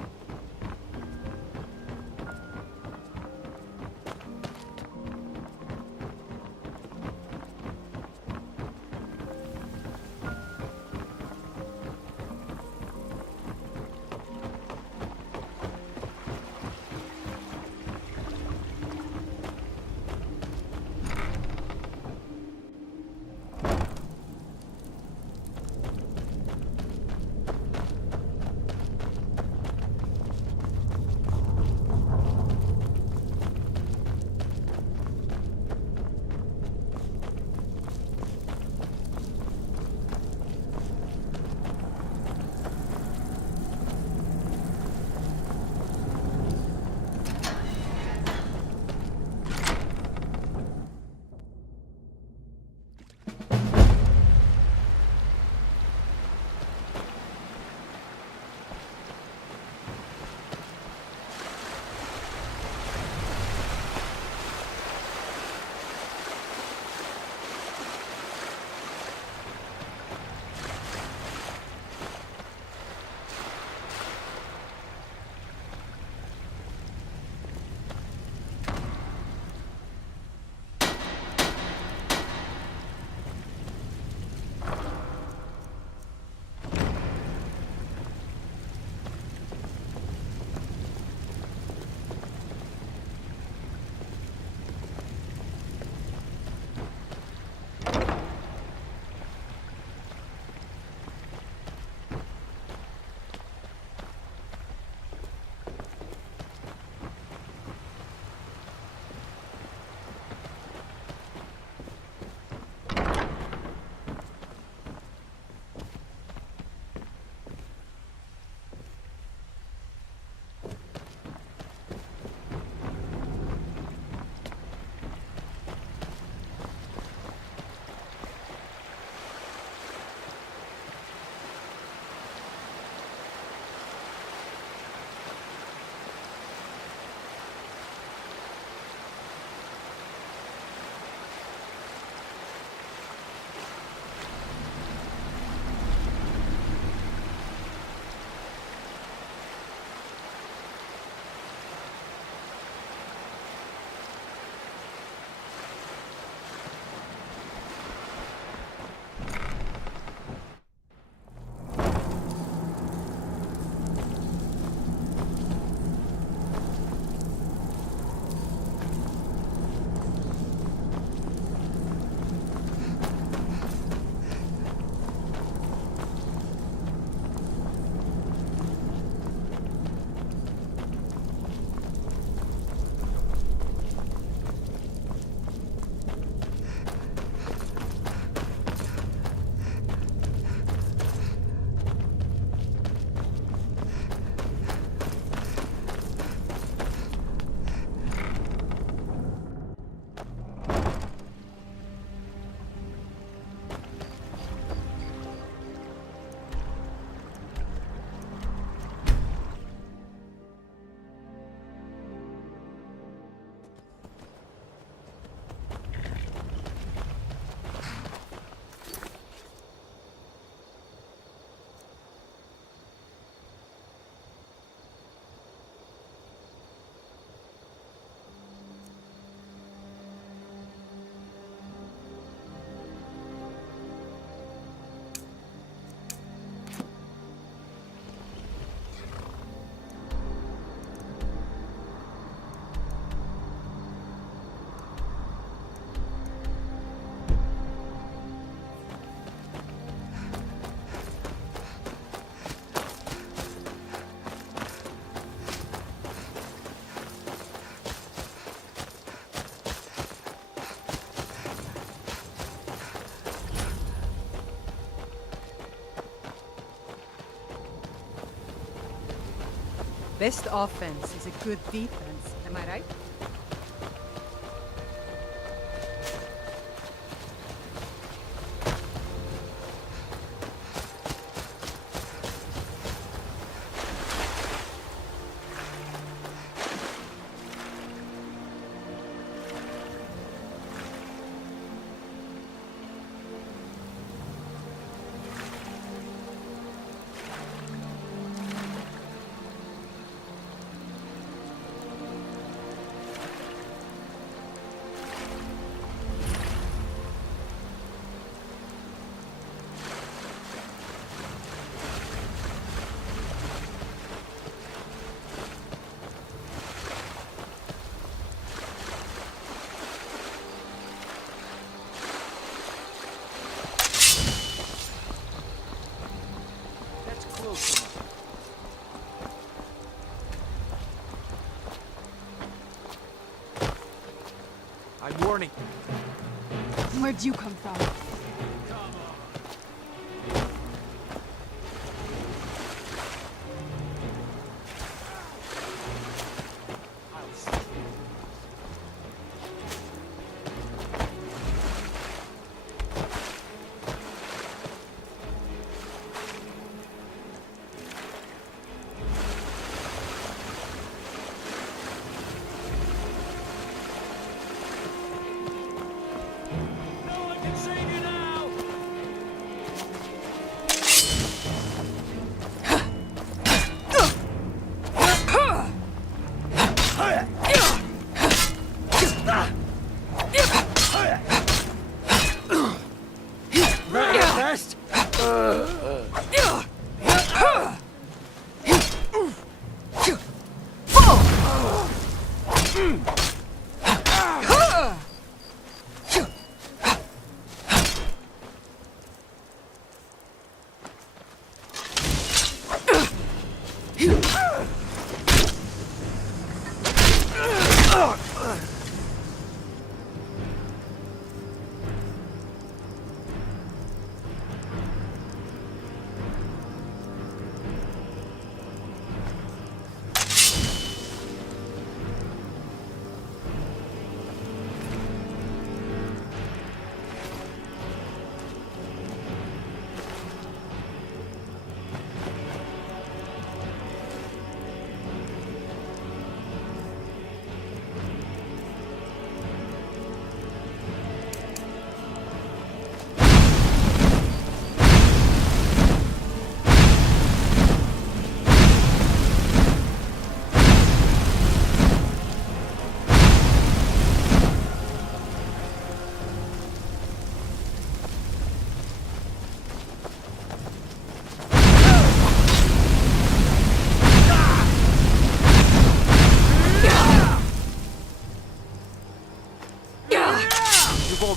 Best offense is a good defense, am I right? I'm warning. Where'd you come from?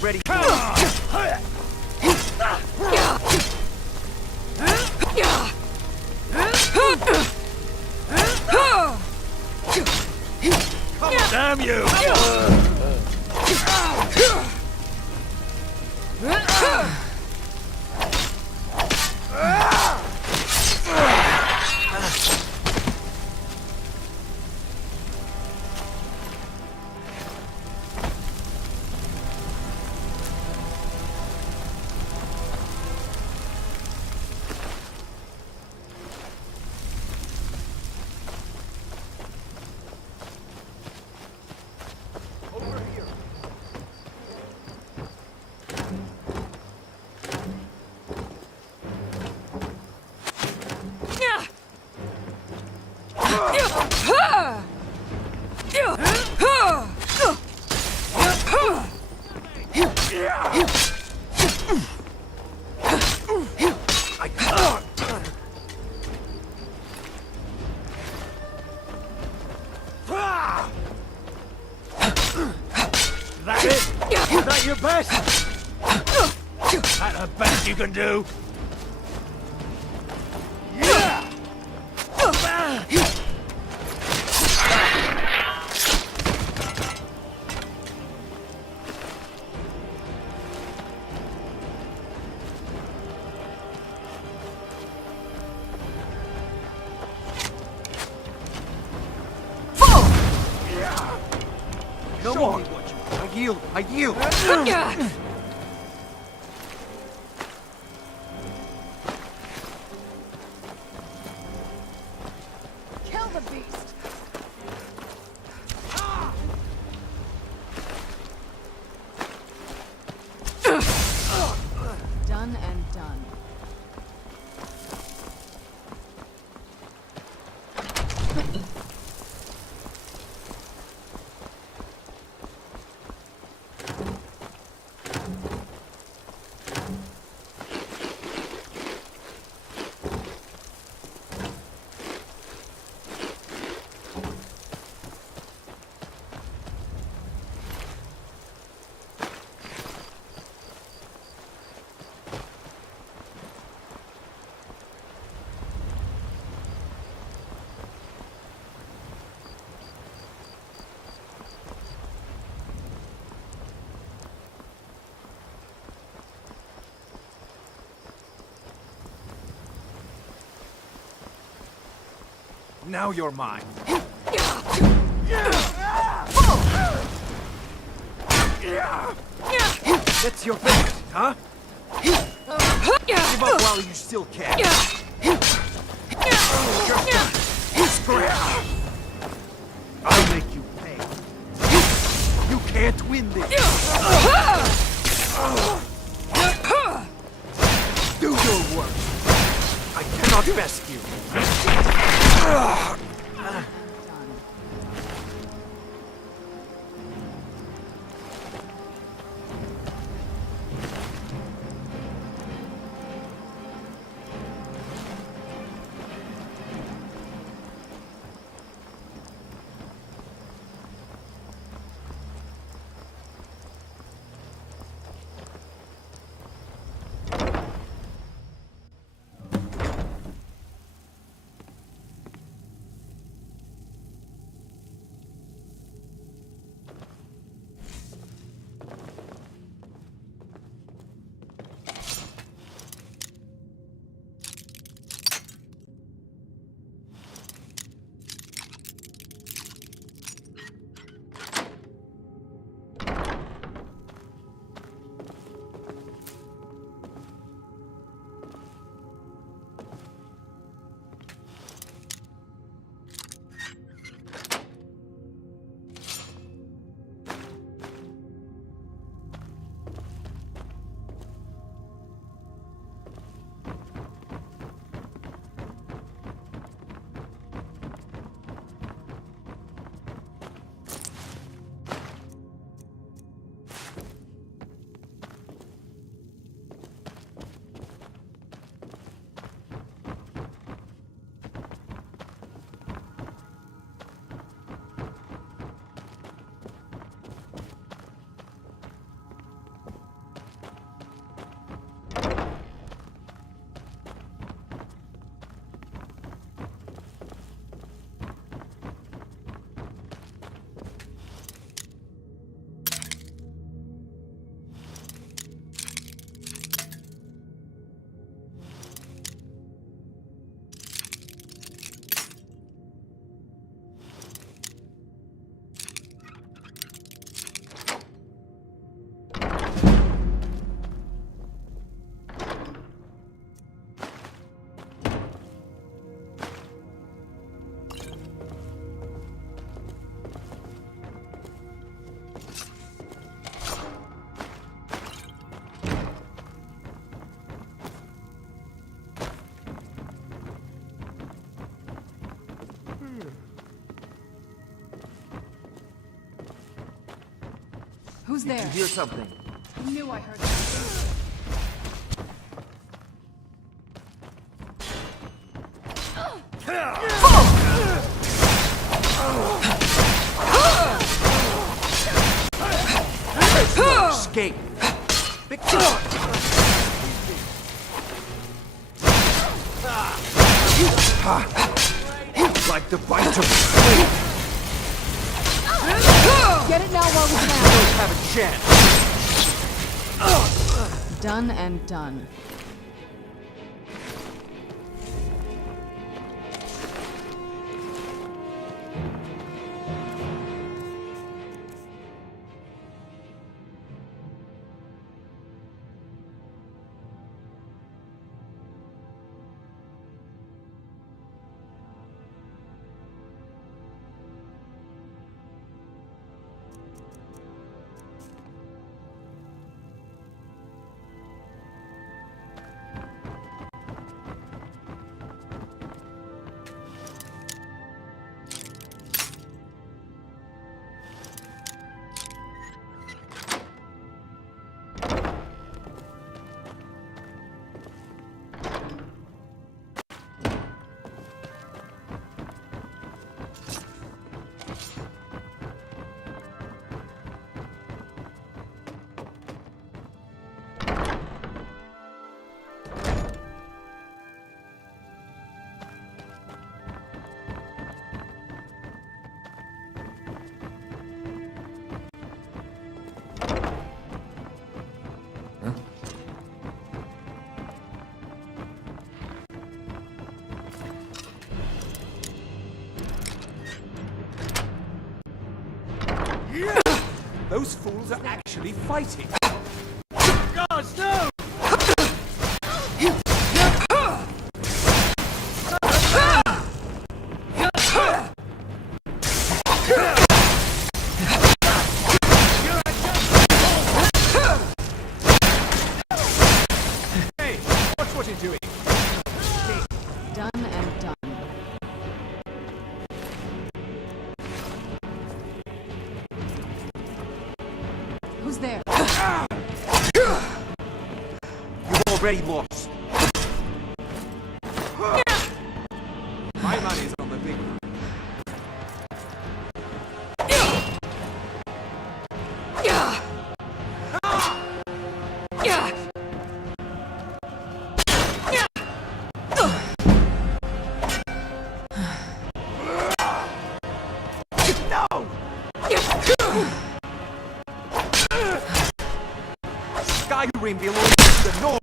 Already. Damn you! That it? Is that your best? That the best you can do? No more. I yield. I yield. Kill the beast! Done and done. Now you're mine. That's your best, huh? Give up while you still can. Scratch. I'll make you pay. You can't win this. Do your work. I cannot best you. Who's there? You hear something? I knew I heard something. Escape. Like the bite of a snake. Get it now while we can. You don't have a chance. Done and done. Those fools are actually fighting. Gods, no! Hey, watch what you're doing. Done and done. Who's there? You've already lost. My money's on the big one. Skyrim belongs to the North!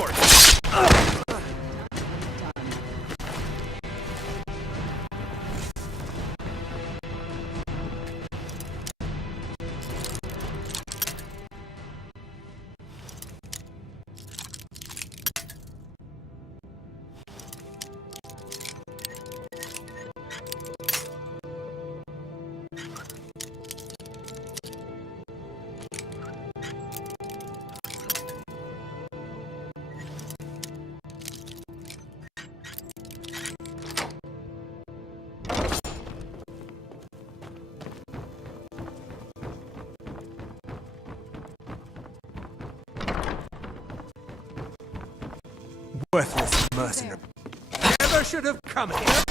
Worthless mercenary. Never should have come here.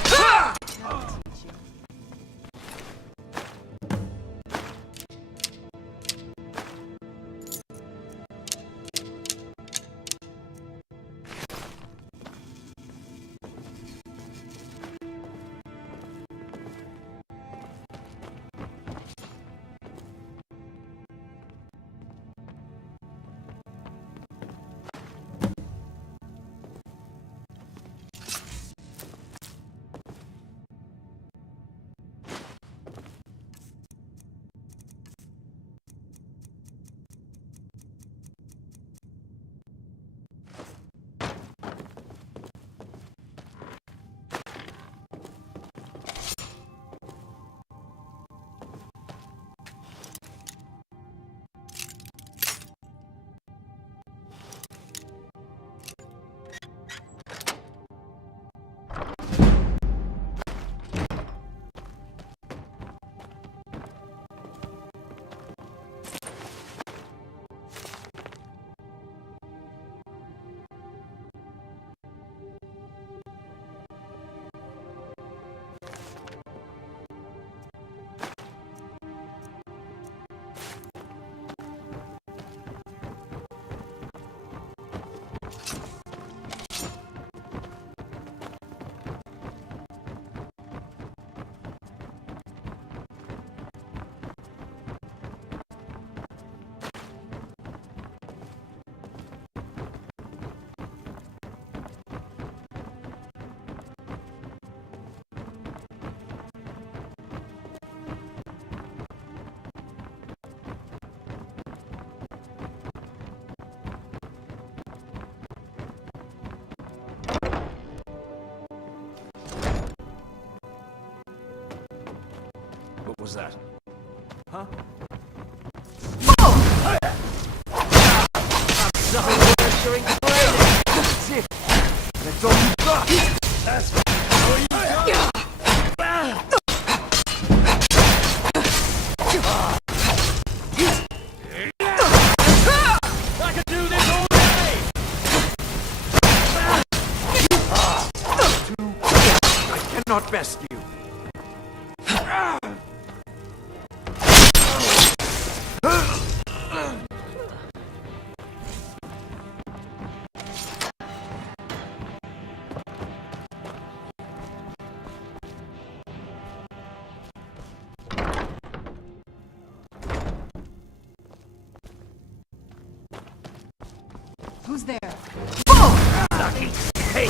What was that? Huh? Nothing worse during training. That's it. That's all you got. That's all you got. I could do this all day. I cannot best you. Who's there? Lucky. Hey.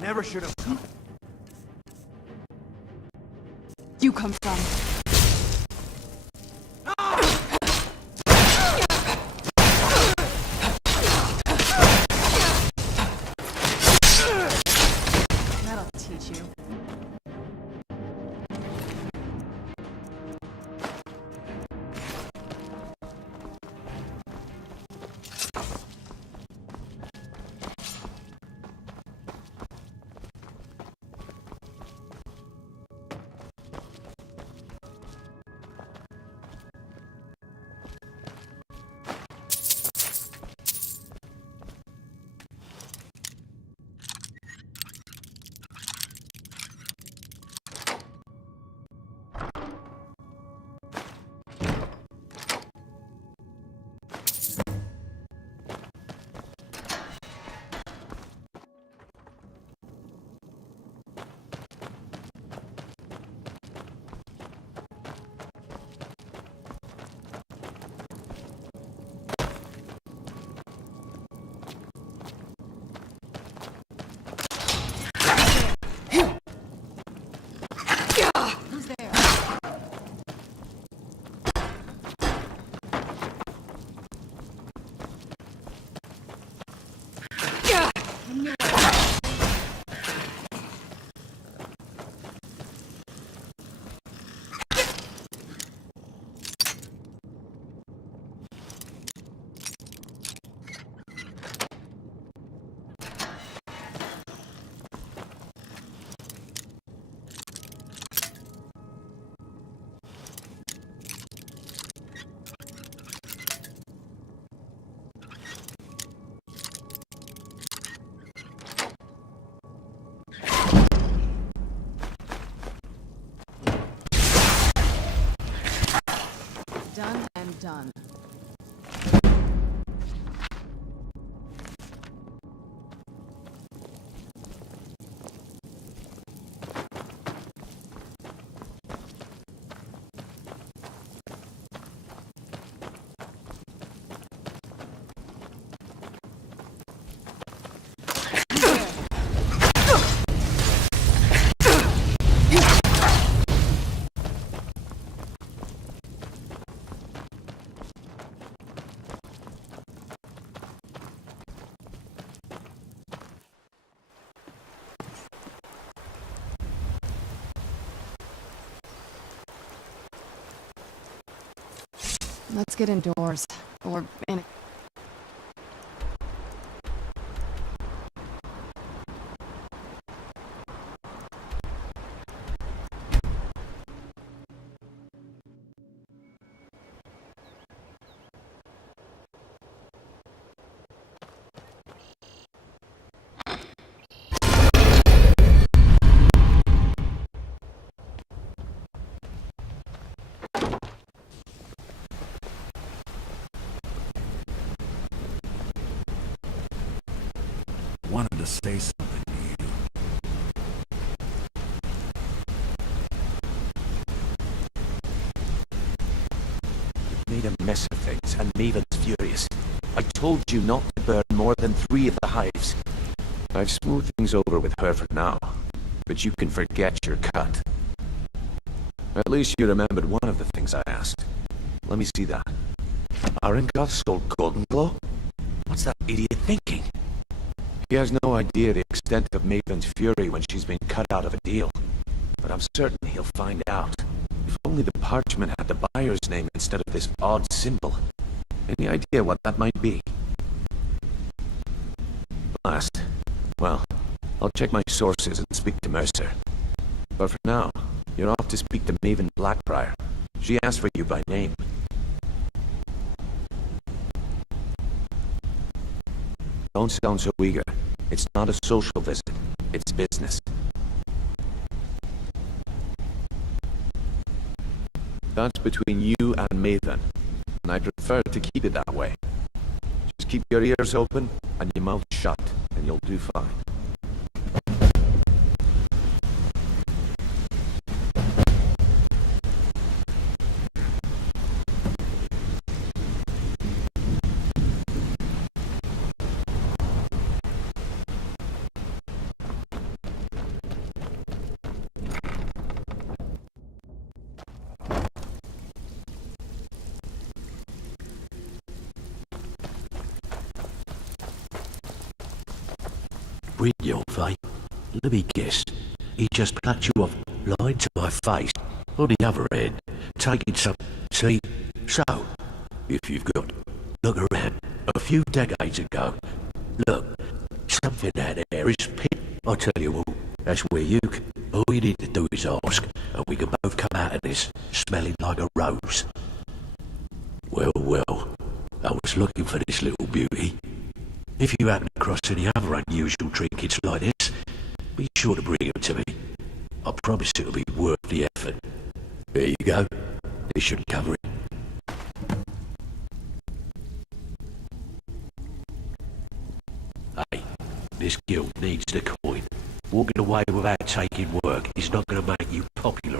Never should have come. You come from. That'll teach you. Who's there? Done and done. Let's get indoors. Or in. Wanted to say something to you. Made a mess of things, and Maven's furious. I told you not to burn more than 3 of the hives. I've smoothed things over with her for now, but you can forget your cut. At least you remembered one of the things I asked. Let me see that. Arengoth sold Golden Glow? What's that idiot thinking? He has no idea the extent of Maven's fury when she's been cut out of a deal. But I'm certain he'll find out. If only the parchment had the buyer's name instead of this odd symbol. Any idea what that might be? Last. Well, I'll check my sources and speak to Mercer. But for now, you're off to speak to Maven Blackbriar. She asked for you by name. Don't sound so eager. It's not a social visit. It's business. That's between you and Maven, and I prefer to keep it that way. Just keep your ears open and your mouth shut, and you'll do fine. Brynjolf, eh? Let me guess. He just plucked you off lying to my face. On the other hand, taking some tea. So, if you've got look around a few decades ago, look, something out there is pit. I tell you what, that's where you can. All you need to do is ask, and we can both come out of this smelling like a rose. Well, well, I was looking for this little beauty. If you happen across any other unusual trinkets like this, be sure to bring them to me. I promise it'll be worth the effort. There you go. This should cover it. Hey, this guild needs the coin. Walking away without taking work is not going to make you popular